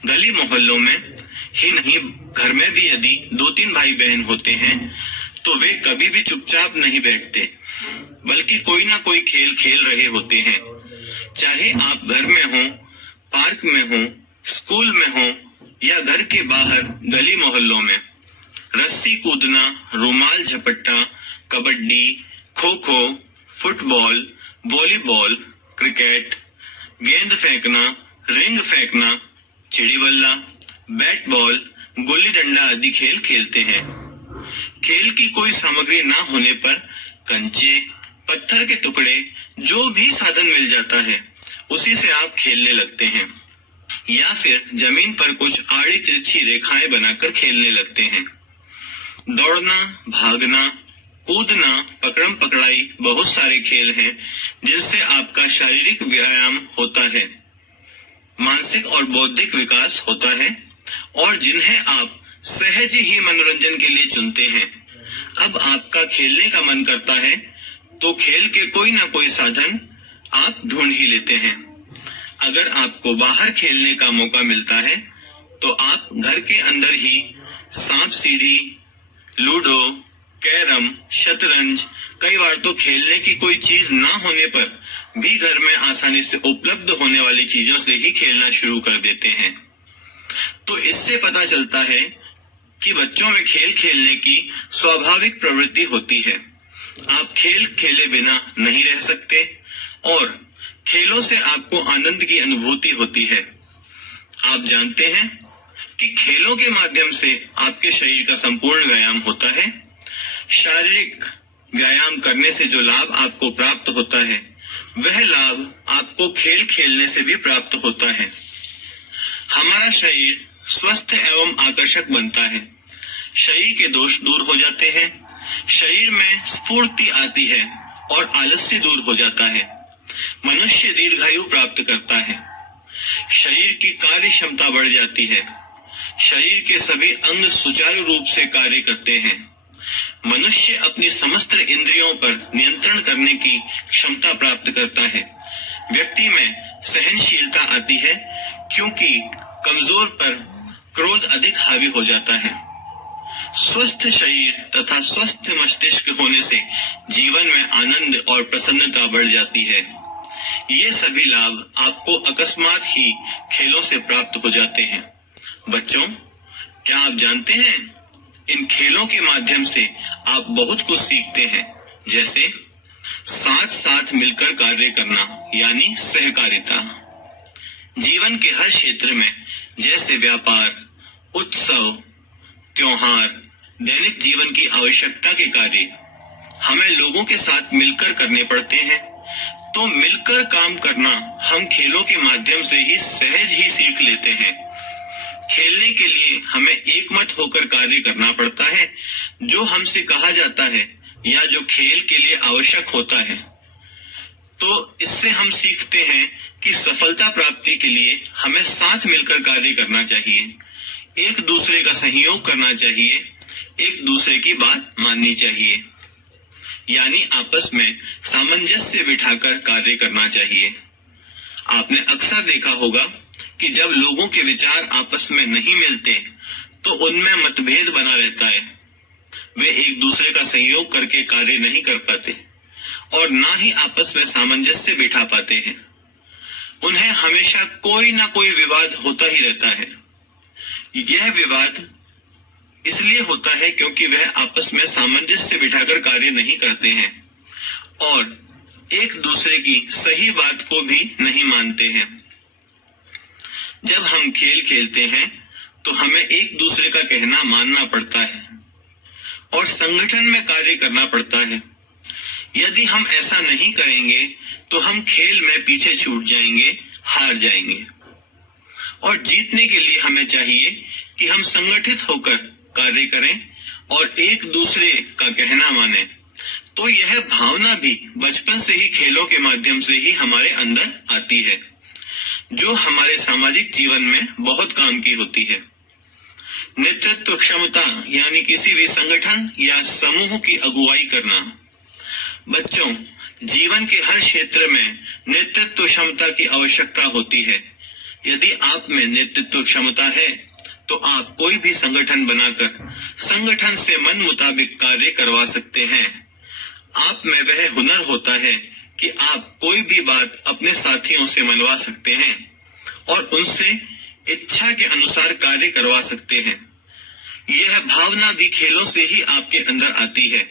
गली मोहल्लों में ही नहीं, घर में भी यदि 2-3 भाई बहन होते हैं तो वे कभी भी चुपचाप नहीं बैठते, बल्कि कोई ना कोई खेल खेल रहे होते हैं। चाहे आप घर में हो, पार्क में हो, स्कूल में हो या घर के बाहर गली मोहल्लों में। रस्सी कूदना, रुमाल झपट्टा, kabaddi, kho kho, football, volleyball, cricket, गेंद फेंकना, रिंग फेंकना, चिड़ी बल्ला, बैट बॉल, गुल्ली डंडा आदि खेल खेलते हैं। खेल की कोई सामग्री ना होने पर कंचे, पत्थर के टुकड़े, जो भी साधन मिल जाता है उसी से आप खेलने लगते हैं, या फिर जमीन पर कुछ आड़ी तिरछी रेखाएं बनाकर खेलने लगते हैं। दौड़ना, भागना, कूदना, पकड़म पकड़ाई, बहुत सारे खेल हैं जिनसे आपका शारीरिक व्यायाम होता है, मानसिक और बौद्धिक विकास होता है और जिन्हें आप सहज ही मनोरंजन के लिए चुनते हैं। अब आपका खेलने का मन करता है तो खेल के कोई ना कोई साधन आप ढूंढ ही लेते हैं। अगर आपको बाहर खेलने का मौका मिलता है तो आप घर के अंदर ही सांप सीढ़ी, लूडो, कैरम, शतरंज, कई बार तो खेलने की कोई चीज ना होने पर भी घर में आसानी से उपलब्ध होने वाली चीजों से ही खेलना शुरू कर देते हैं। तो इससे पता चलता है कि बच्चों में खेल खेलने की स्वाभाविक प्रवृत्ति होती है। आप खेल खेले बिना नहीं रह सकते और खेलों से आपको आनंद की अनुभूति होती है। आप जानते हैं कि खेलों के माध्यम से आपके शरीर का संपूर्ण व्यायाम होता है। शारीरिक व्यायाम करने से जो लाभ आपको प्राप्त होता है, वह लाभ आपको खेल खेलने से भी प्राप्त होता है। हमारा शरीर स्वस्थ एवं आकर्षक बनता है, शरीर के दोष दूर हो जाते हैं, शरीर में स्फूर्ति आती है और आलस्य दूर हो जाता है। मनुष्य दीर्घायु प्राप्त करता है, शरीर की कार्य क्षमता बढ़ जाती है, शरीर के सभी अंग सुचारू रूप से कार्य करते हैं। मनुष्य अपनी समस्त इंद्रियों पर नियंत्रण करने की क्षमता प्राप्त करता है। व्यक्ति में सहनशीलता आती है क्योंकि कमजोर पर क्रोध अधिक हावी हो जाता है। स्वस्थ शरीर तथा स्वस्थ मस्तिष्क होने से जीवन में आनंद और प्रसन्नता बढ़ जाती है। ये सभी लाभ आपको अकस्मात ही खेलों से प्राप्त हो जाते हैं। बच्चों, क्या आप जानते हैं, इन खेलों के माध्यम से आप बहुत कुछ सीखते हैं, जैसे साथ साथ मिलकर कार्य करना यानी सहकारिता। जीवन के हर क्षेत्र में जैसे व्यापार, उत्सव, त्योहार, दैनिक जीवन की आवश्यकता के कार्य हमें लोगों के साथ मिलकर करने पड़ते हैं। तो मिलकर काम करना हम खेलों के माध्यम से ही सहज ही सीख लेते हैं। खेलने के लिए हमें एकमत होकर कार्य करना पड़ता है, जो हमसे कहा जाता है या जो खेल के लिए आवश्यक होता है। तो इससे हम सीखते हैं कि सफलता प्राप्ति के लिए हमें साथ मिलकर कार्य करना चाहिए, एक दूसरे का सहयोग करना चाहिए, एक दूसरे की बात माननी चाहिए, यानी आपस में सामंजस्य बिठाकर कार्य करना चाहिए। आपने अक्सर देखा होगा कि जब लोगों के विचार आपस में नहीं मिलते तो उनमें मतभेद बना रहता है। वे एक दूसरे का सहयोग करके कार्य नहीं कर पाते और ना ही आपस में सामंजस्य बिठा पाते हैं। उन्हें हमेशा कोई ना कोई विवाद होता ही रहता है। यह विवाद इसलिए होता है क्योंकि वह आपस में सामंजस्य बिठाकर कार्य नहीं करते हैं और एक दूसरे की सही बात को भी नहीं मानते हैं। जब हम खेल खेलते हैं तो हमें एक दूसरे का कहना मानना पड़ता है और संगठन में कार्य करना पड़ता है। यदि हम ऐसा नहीं करेंगे तो हम खेल में पीछे छूट जाएंगे, हार जाएंगे। और जीतने के लिए हमें चाहिए कि हम संगठित होकर कार्य करें और एक दूसरे का कहना माने। तो यह भावना भी बचपन से ही खेलों के माध्यम से ही हमारे अंदर आती है, जो हमारे सामाजिक जीवन में बहुत काम की होती है। नेतृत्व क्षमता यानी किसी भी संगठन या समूह की अगुवाई करना। बच्चों, जीवन के हर क्षेत्र में नेतृत्व क्षमता की आवश्यकता होती है। यदि आप में नेतृत्व क्षमता है तो आप कोई भी संगठन बनाकर संगठन से मन मुताबिक कार्य करवा सकते हैं। आप में वह हुनर होता है कि आप कोई भी बात अपने साथियों से मनवा सकते हैं और उनसे इच्छा के अनुसार कार्य करवा सकते हैं। यह भावना भी खेलों से ही आपके अंदर आती है।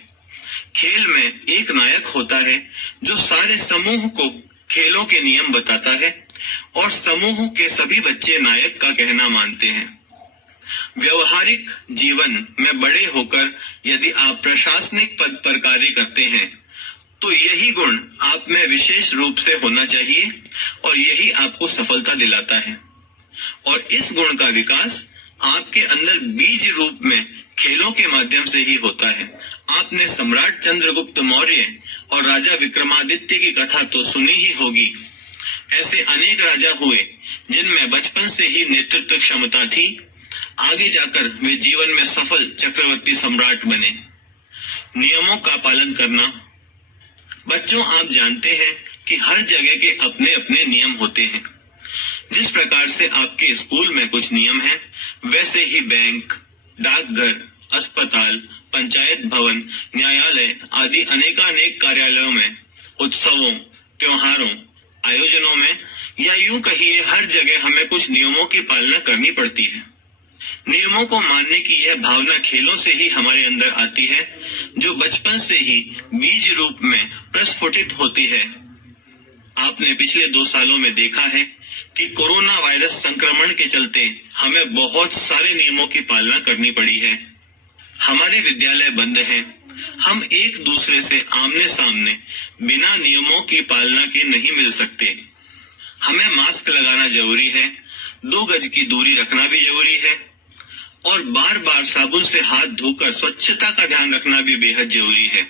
खेल में एक नायक होता है जो सारे समूह को खेलों के नियम बताता है और समूह के सभी बच्चे नायक का कहना मानते हैं। व्यवहारिक जीवन में बड़े होकर यदि आप प्रशासनिक पद पर कार्य करते हैं तो यही गुण आप में विशेष रूप से होना चाहिए और यही आपको सफलता दिलाता है। और इस गुण का विकास आपके अंदर बीज रूप में खेलों के माध्यम से ही होता है। आपने सम्राट चंद्रगुप्त मौर्य और राजा विक्रमादित्य की कथा तो सुनी ही होगी। ऐसे अनेक राजा हुए जिनमें बचपन से ही नेतृत्व क्षमता थी। आगे जाकर वे जीवन में सफल चक्रवर्ती सम्राट बने। नियमों का पालन करना। बच्चों, आप जानते हैं कि हर जगह के अपने अपने नियम होते हैं। जिस प्रकार से आपके स्कूल में कुछ नियम हैं, वैसे ही बैंक, डाकघर, अस्पताल, पंचायत भवन, न्यायालय आदि अनेकानेक कार्यालयों में, उत्सवों, त्योहारों, आयोजनों में या यूं कहिए हर जगह हमें कुछ नियमों की पालना करनी पड़ती है। नियमों को मानने की यह भावना खेलों से ही हमारे अंदर आती है, जो बचपन से ही बीज रूप में प्रस्फुटित होती है। आपने पिछले 2 सालों में देखा है कि कोरोना वायरस संक्रमण के चलते हमें बहुत सारे नियमों की पालना करनी पड़ी है। हमारे विद्यालय बंद हैं। हम एक दूसरे से आमने सामने बिना नियमों की पालना के नहीं मिल सकते। हमें मास्क लगाना जरूरी है, 2 गज की दूरी रखना भी जरूरी है और बार बार साबुन से हाथ धोकर स्वच्छता का ध्यान रखना भी बेहद जरूरी है।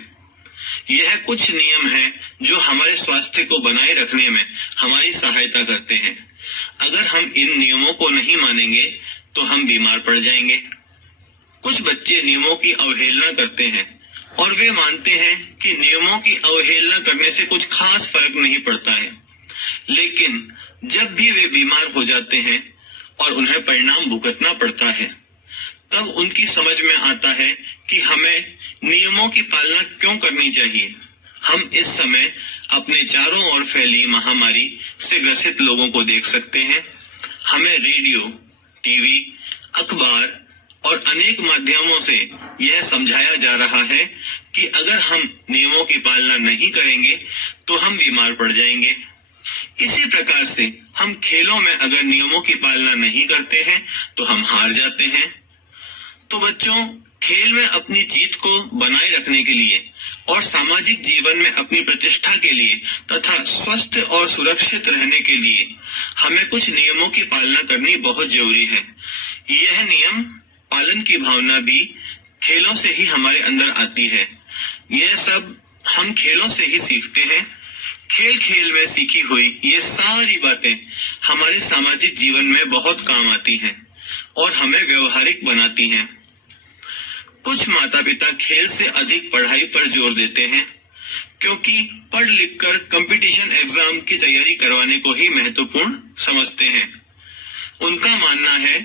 यह कुछ नियम हैं जो हमारे स्वास्थ्य को बनाए रखने में हमारी सहायता करते हैं। अगर हम इन नियमों को नहीं मानेंगे तो हम बीमार पड़ जाएंगे। कुछ बच्चे नियमों की अवहेलना करते हैं और वे मानते हैं कि नियमों की अवहेलना करने से कुछ खास फर्क नहीं पड़ता है। लेकिन जब भी वे बीमार हो जाते हैं और उन्हें परिणाम भुगतना पड़ता है, तब उनकी समझ में आता है कि हमें नियमों की पालना क्यों करनी चाहिए। हम इस समय अपने चारों ओर फैली महामारी से ग्रसित लोगों को देख सकते हैं। हमें रेडियो, टीवी, अखबार और अनेक माध्यमों से यह समझाया जा रहा है कि अगर हम नियमों की पालना नहीं करेंगे तो हम बीमार पड़ जाएंगे। इसी प्रकार से हम खेलों में अगर नियमों की पालना नहीं करते हैं तो हम हार जाते हैं। तो बच्चों, खेल में अपनी जीत को बनाए रखने के लिए और सामाजिक जीवन में अपनी प्रतिष्ठा के लिए तथा स्वस्थ और सुरक्षित रहने के लिए हमें कुछ नियमों की पालना करनी बहुत जरूरी है। यह नियम पालन की भावना भी खेलों से ही हमारे अंदर आती है। यह सब हम खेलों से ही सीखते हैं। खेल खेल में सीखी हुई ये सारी बातें हमारे सामाजिक जीवन में बहुत काम आती हैं और हमें व्यवहारिक बनाती हैं। कुछ माता पिता खेल से अधिक पढ़ाई पर जोर देते हैं क्योंकि पढ़ लिखकर कंपटीशन एग्जाम की तैयारी करवाने को ही महत्वपूर्ण समझते हैं। उनका मानना है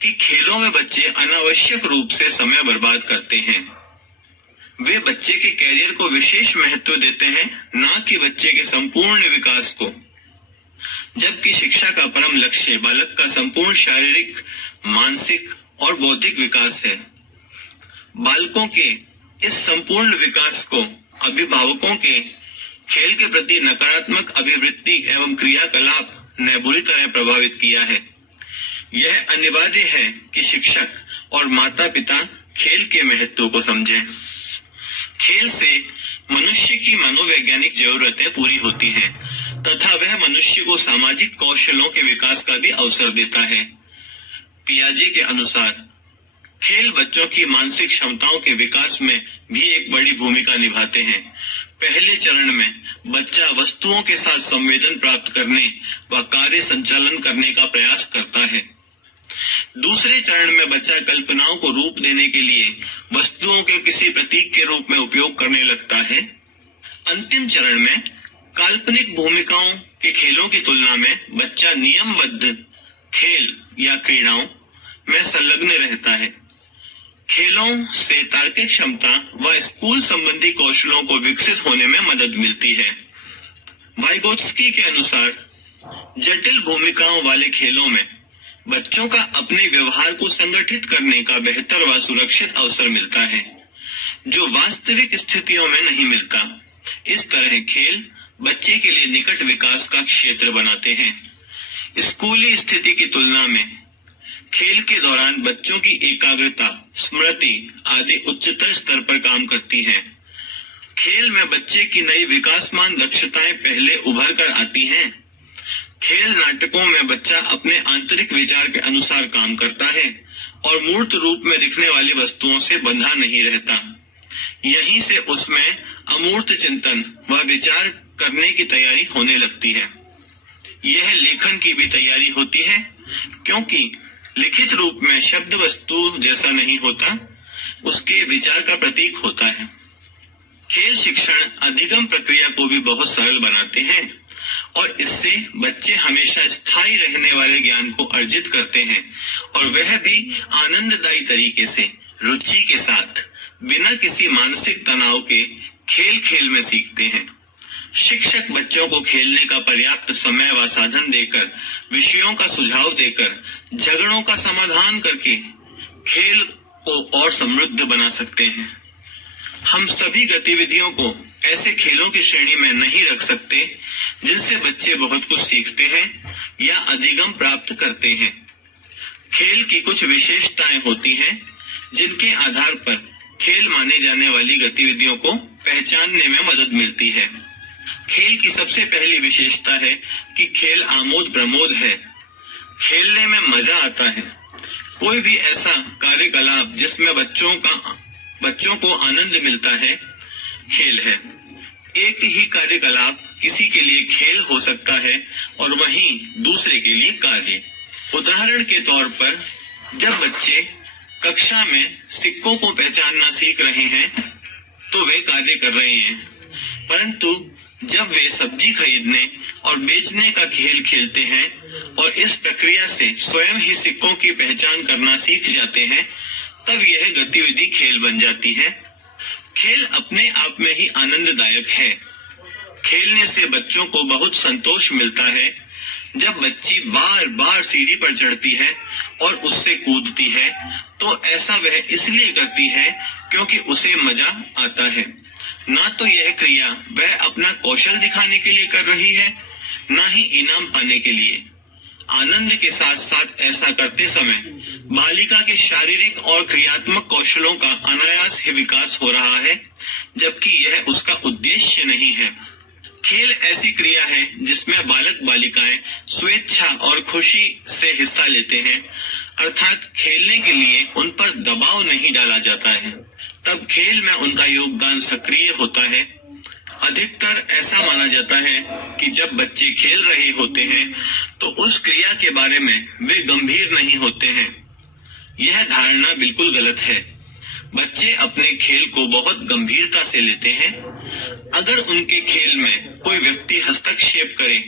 कि खेलों में बच्चे अनावश्यक रूप से समय बर्बाद करते हैं। वे बच्चे के कैरियर को विशेष महत्व देते हैं, न कि बच्चे के संपूर्ण विकास को। जबकि शिक्षा का परम लक्ष्य बालक का संपूर्ण शारीरिक, मानसिक और बौद्धिक विकास है। बालकों के इस संपूर्ण विकास को अभिभावकों के खेल के प्रति नकारात्मक अभिवृत्ति एवं क्रियाकलाप ने बुरी तरह प्रभावित किया है। यह अनिवार्य है कि शिक्षक और माता पिता खेल के महत्व को समझें। खेल से मनुष्य की मनोवैज्ञानिक जरूरतें पूरी होती हैं तथा वह मनुष्य को सामाजिक कौशलों के विकास का भी अवसर देता है। पियाजे के अनुसार खेल बच्चों की मानसिक क्षमताओं के विकास में भी एक बड़ी भूमिका निभाते हैं। पहले चरण में बच्चा वस्तुओं के साथ संवेदन प्राप्त करने व कार्य संचालन करने का प्रयास करता है। दूसरे चरण में बच्चा कल्पनाओं को रूप देने के लिए वस्तुओं के किसी प्रतीक के रूप में उपयोग करने लगता है। अंतिम चरण में काल्पनिक भूमिकाओं के खेलों की तुलना में बच्चा नियमबद्ध खेल या क्रीड़ाओं में संलग्न रहता है। खेलों से तार्किक क्षमता व स्कूल संबंधी कौशलों को विकसित होने में मदद मिलती है। वाइगोत्स्की के अनुसार जटिल भूमिकाओं वाले खेलों में बच्चों का अपने व्यवहार को संगठित करने का बेहतर व सुरक्षित अवसर मिलता है, जो वास्तविक स्थितियों में नहीं मिलता। इस तरह खेल बच्चे के लिए निकट विकास का क्षेत्र बनाते हैं। स्कूली स्थिति की तुलना में खेल के दौरान बच्चों की एकाग्रता, स्मृति आदि उच्चतर स्तर पर काम करती है। खेल में बच्चे की नई विकासमान दक्षताएं पहले उभर कर आती हैं। खेल नाटकों में बच्चा अपने आंतरिक विचार के अनुसार काम करता है और मूर्त रूप में दिखने वाली वस्तुओं से बंधा नहीं रहता। यहीं से उसमें अमूर्त चिंतन व विचार करने की तैयारी होने लगती है। यह लेखन की भी तैयारी होती है, क्योंकि लिखित रूप में शब्द वस्तु जैसा नहीं होता, उसके विचार का प्रतीक होता है। खेल शिक्षण अधिगम प्रक्रिया को भी बहुत सरल बनाते हैं और इससे बच्चे हमेशा स्थायी रहने वाले ज्ञान को अर्जित करते हैं, और वह भी आनंददायी तरीके से, रुचि के साथ, बिना किसी मानसिक तनाव के खेल खेल में सीखते हैं। शिक्षक बच्चों को खेलने का पर्याप्त समय व साधन देकर, विषयों का सुझाव देकर, झगड़ों का समाधान करके खेल को और समृद्ध बना सकते हैं। हम सभी गतिविधियों को ऐसे खेलों की श्रेणी में नहीं रख सकते जिनसे बच्चे बहुत कुछ सीखते हैं या अधिगम प्राप्त करते हैं। खेल की कुछ विशेषताएं होती हैं जिनके आधार पर खेल माने जाने वाली गतिविधियों को पहचानने में मदद मिलती है। खेल की सबसे पहली विशेषता है कि खेल आमोद प्रमोद है। खेलने में मजा आता है। कोई भी ऐसा कार्यकलाप जिसमें बच्चों को आनंद मिलता है, खेल है। एक ही कार्यकलाप किसी के लिए खेल हो सकता है और वहीं दूसरे के लिए कार्य। उदाहरण के तौर पर, जब बच्चे कक्षा में सिक्कों को पहचानना सीख रहे हैं तो वे कार्य कर रहे हैं, परंतु जब वे सब्जी खरीदने और बेचने का खेल खेलते हैं और इस प्रक्रिया से स्वयं ही सिक्कों की पहचान करना सीख जाते हैं, तब यह गतिविधि खेल बन जाती है। खेल अपने आप में ही आनंददायक है। खेलने से बच्चों को बहुत संतोष मिलता है। जब बच्ची बार बार सीढ़ी पर चढ़ती है और उससे कूदती है तो ऐसा वह इसलिए करती है क्योंकि उसे मजा आता है। ना तो यह क्रिया वह अपना कौशल दिखाने के लिए कर रही है, ना ही इनाम पाने के लिए। आनंद के साथ साथ ऐसा करते समय बालिका के शारीरिक और क्रियात्मक कौशलों का अनायास ही विकास हो रहा है, जबकि यह उसका उद्देश्य नहीं है। खेल ऐसी क्रिया है जिसमें बालक बालिकाएं स्वेच्छा और खुशी से हिस्सा लेते हैं, अर्थात खेलने के लिए उन पर दबाव नहीं डाला जाता है। तब खेल में उनका योगदान सक्रिय होता है। अधिकतर ऐसा माना जाता है कि जब बच्चे खेल रहे होते हैं तो उस क्रिया के बारे में वे गंभीर नहीं होते हैं। यह धारणा बिल्कुल गलत है। बच्चे अपने खेल को बहुत गंभीरता से लेते हैं। अगर उनके खेल में कोई व्यक्ति हस्तक्षेप करे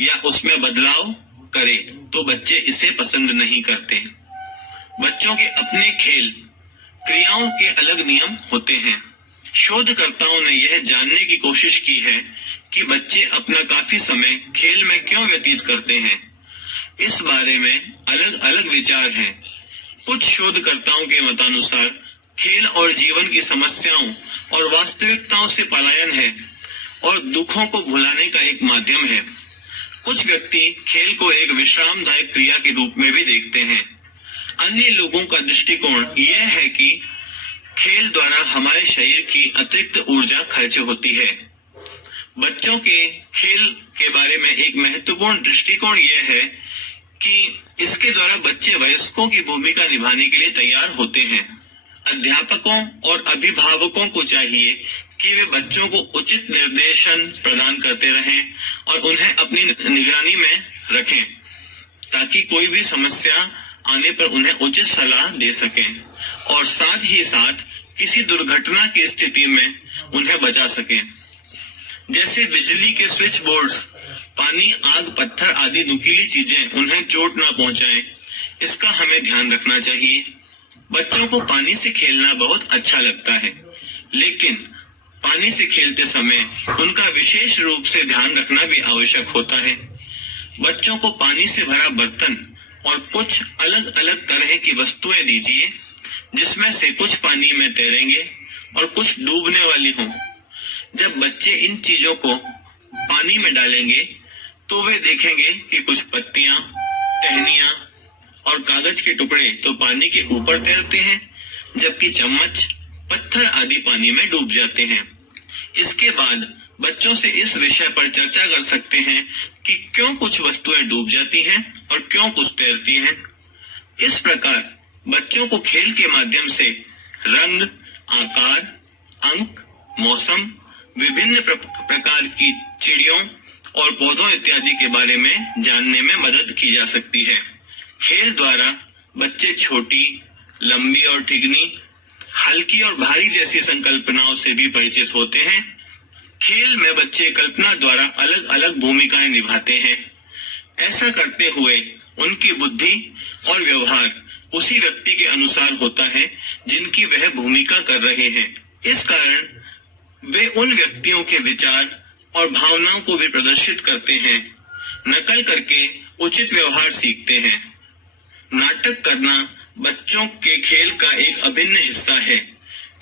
या उसमें बदलाव करे तो बच्चे इसे पसंद नहीं करते। बच्चों के अपने खेल क्रियाओं के अलग नियम होते हैं। शोधकर्ताओं ने यह जानने की कोशिश की है कि बच्चे अपना काफी समय खेल में क्यों व्यतीत करते हैं। इस बारे में अलग अलग विचार हैं। कुछ शोधकर्ताओं के मतानुसार खेल और जीवन की समस्याओं और वास्तविकताओं से पलायन है और दुखों को भुलाने का एक माध्यम है। कुछ व्यक्ति खेल को एक विश्रामदायक क्रिया के रूप में भी देखते हैं। अन्य लोगों का दृष्टिकोण यह है कि खेल द्वारा हमारे शरीर की अतिरिक्त ऊर्जा खर्च होती है। बच्चों के खेल के बारे में एक महत्वपूर्ण दृष्टिकोण यह है कि इसके द्वारा बच्चे वयस्कों की भूमिका निभाने के लिए तैयार होते हैं। अध्यापकों और अभिभावकों को चाहिए कि वे बच्चों को उचित निर्देशन प्रदान करते रहें और उन्हें अपनी निगरानी में रखें ताकि कोई भी समस्या आने पर उन्हें उचित सलाह दे सकें और साथ ही साथ किसी दुर्घटना की स्थिति में उन्हें बचा सकें। जैसे बिजली के स्विच बोर्ड्स, पानी, आग, पत्थर आदि नुकीली चीजें उन्हें चोट न पहुंचाएं, इसका हमें ध्यान रखना चाहिए। बच्चों को पानी से खेलना बहुत अच्छा लगता है, लेकिन पानी से खेलते समय उनका विशेष रूप से ध्यान रखना भी आवश्यक होता है। बच्चों को पानी से भरा बर्तन और कुछ अलग अलग तरह की वस्तुएं दीजिए जिसमें से कुछ पानी में तैरेंगे और कुछ डूबने वाली हों। जब बच्चे इन चीजों को पानी में डालेंगे तो वे देखेंगे कि कुछ पत्तियां, टहनियां और कागज के टुकड़े तो पानी के ऊपर तैरते हैं, जबकि चम्मच, पत्थर आदि पानी में डूब जाते हैं। इसके बाद बच्चों से इस विषय पर चर्चा कर सकते हैं कि क्यों कुछ वस्तुएं डूब जाती हैं और क्यों कुछ तैरती हैं। इस प्रकार बच्चों को खेल के माध्यम से रंग, आकार, अंक, मौसम, विभिन्न प्रकार की चिड़ियों और पौधों इत्यादि के बारे में जानने में मदद की जा सकती है। खेल द्वारा बच्चे छोटी, लंबी और ठिगनी, हल्की और भारी जैसी संकल्पनाओं से भी परिचित होते हैं। खेल में बच्चे कल्पना द्वारा अलग अलग भूमिकाएं निभाते हैं। ऐसा करते हुए उनकी बुद्धि और व्यवहार उसी व्यक्ति के अनुसार होता है जिनकी वह भूमिका कर रहे हैं। इस कारण वे उन व्यक्तियों के विचार और भावनाओं को भी प्रदर्शित करते हैं। नकल करके उचित व्यवहार सीखते हैं। नाटक करना बच्चों के खेल का एक अभिन्न हिस्सा है।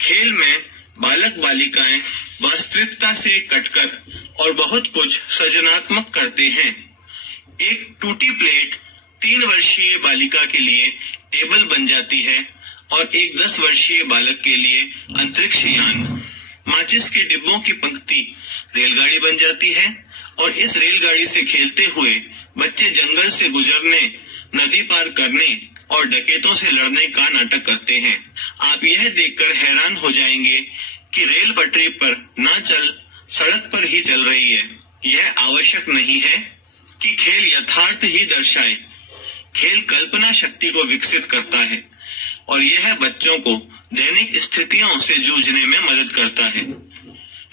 खेल में बालक बालिकाएं वास्तविकता से कटकर और बहुत कुछ सृजनात्मक करते हैं। एक टूटी प्लेट 3 वर्षीय बालिका के लिए टेबल बन जाती है और एक 10 वर्षीय बालक के लिए अंतरिक्ष यान। माचिस के डिब्बों की पंक्ति रेलगाड़ी बन जाती है और इस रेलगाड़ी से खेलते हुए बच्चे जंगल से गुजरने, नदी पार करने और डकैतों से लड़ने का नाटक करते हैं। आप यह देखकर हैरान हो जाएंगे कि रेल पटरी पर न चल सड़क पर ही चल रही है। यह आवश्यक नहीं है कि खेल यथार्थ ही दर्शाए। खेल कल्पना शक्ति को विकसित करता है और यह बच्चों को दैनिक स्थितियों से जूझने में मदद करता है।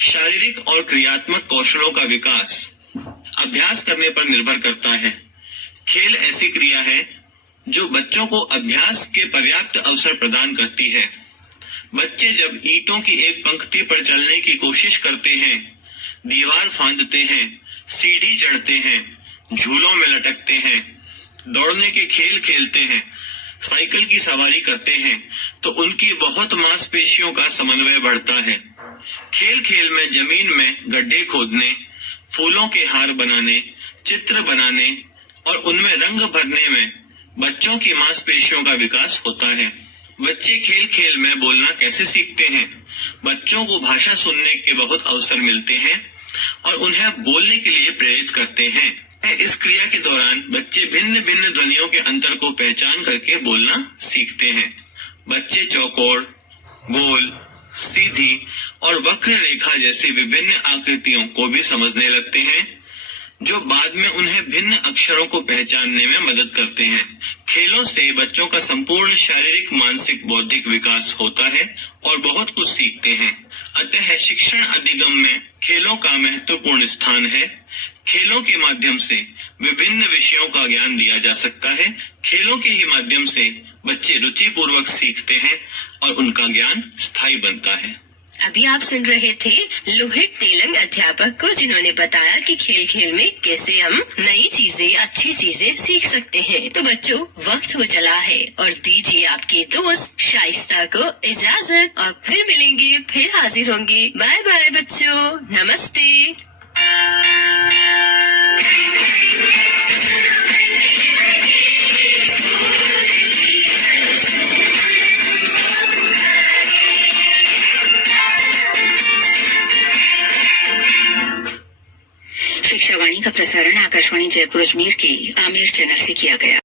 शारीरिक और क्रियात्मक कौशलों का विकास अभ्यास करने पर निर्भर करता है। खेल ऐसी क्रिया है जो बच्चों को अभ्यास के पर्याप्त अवसर प्रदान करती है। बच्चे जब ईंटों की एक पंक्ति पर चलने की कोशिश करते हैं, दीवार फांदते हैं, सीढ़ी चढ़ते हैं, झूलों में लटकते हैं, दौड़ने के खेल खेलते हैं, साइकिल की सवारी करते हैं, तो उनकी बहुत मांसपेशियों का समन्वय बढ़ता है। खेल खेल में जमीन में गड्ढे खोदने, फूलों के हार बनाने, चित्र बनाने और उनमें रंग भरने में बच्चों की मांसपेशियों का विकास होता है। बच्चे खेल खेल में बोलना कैसे सीखते हैं? बच्चों को भाषा सुनने के बहुत अवसर मिलते हैं और उन्हें बोलने के लिए प्रेरित करते हैं। इस क्रिया के दौरान बच्चे भिन्न भिन्न ध्वनियों के अंतर को पहचान करके बोलना सीखते हैं। बच्चे चौकोर, गोल, सीधी और वक्र रेखा जैसी विभिन्न आकृतियों को भी समझने लगते हैं, जो बाद में उन्हें भिन्न अक्षरों को पहचानने में मदद करते हैं। खेलों से बच्चों का संपूर्ण शारीरिक, मानसिक, बौद्धिक विकास होता है और बहुत कुछ सीखते हैं। अतः शिक्षण अधिगम में खेलों का महत्वपूर्ण स्थान है। खेलों के माध्यम से विभिन्न विषयों का ज्ञान दिया जा सकता है। खेलों के ही माध्यम से बच्चे रुचि पूर्वक सीखते हैं और उनका ज्ञान स्थायी बनता है। अभी आप सुन रहे थे लोहित तेलंग अध्यापक को, जिन्होंने बताया कि खेल खेल में कैसे हम नई चीजें, अच्छी चीजें सीख सकते हैं। तो बच्चों, वक्त हो चला है और दीजिए आपके दोस्त शाइस्ता को इजाजत, और फिर मिलेंगे, फिर हाजिर होंगे। बाय बाय बच्चों, नमस्ते। शिक्षावाणी का प्रसारण आकाशवाणी जयपुर अजमेर के आमेर चैनल से किया गया।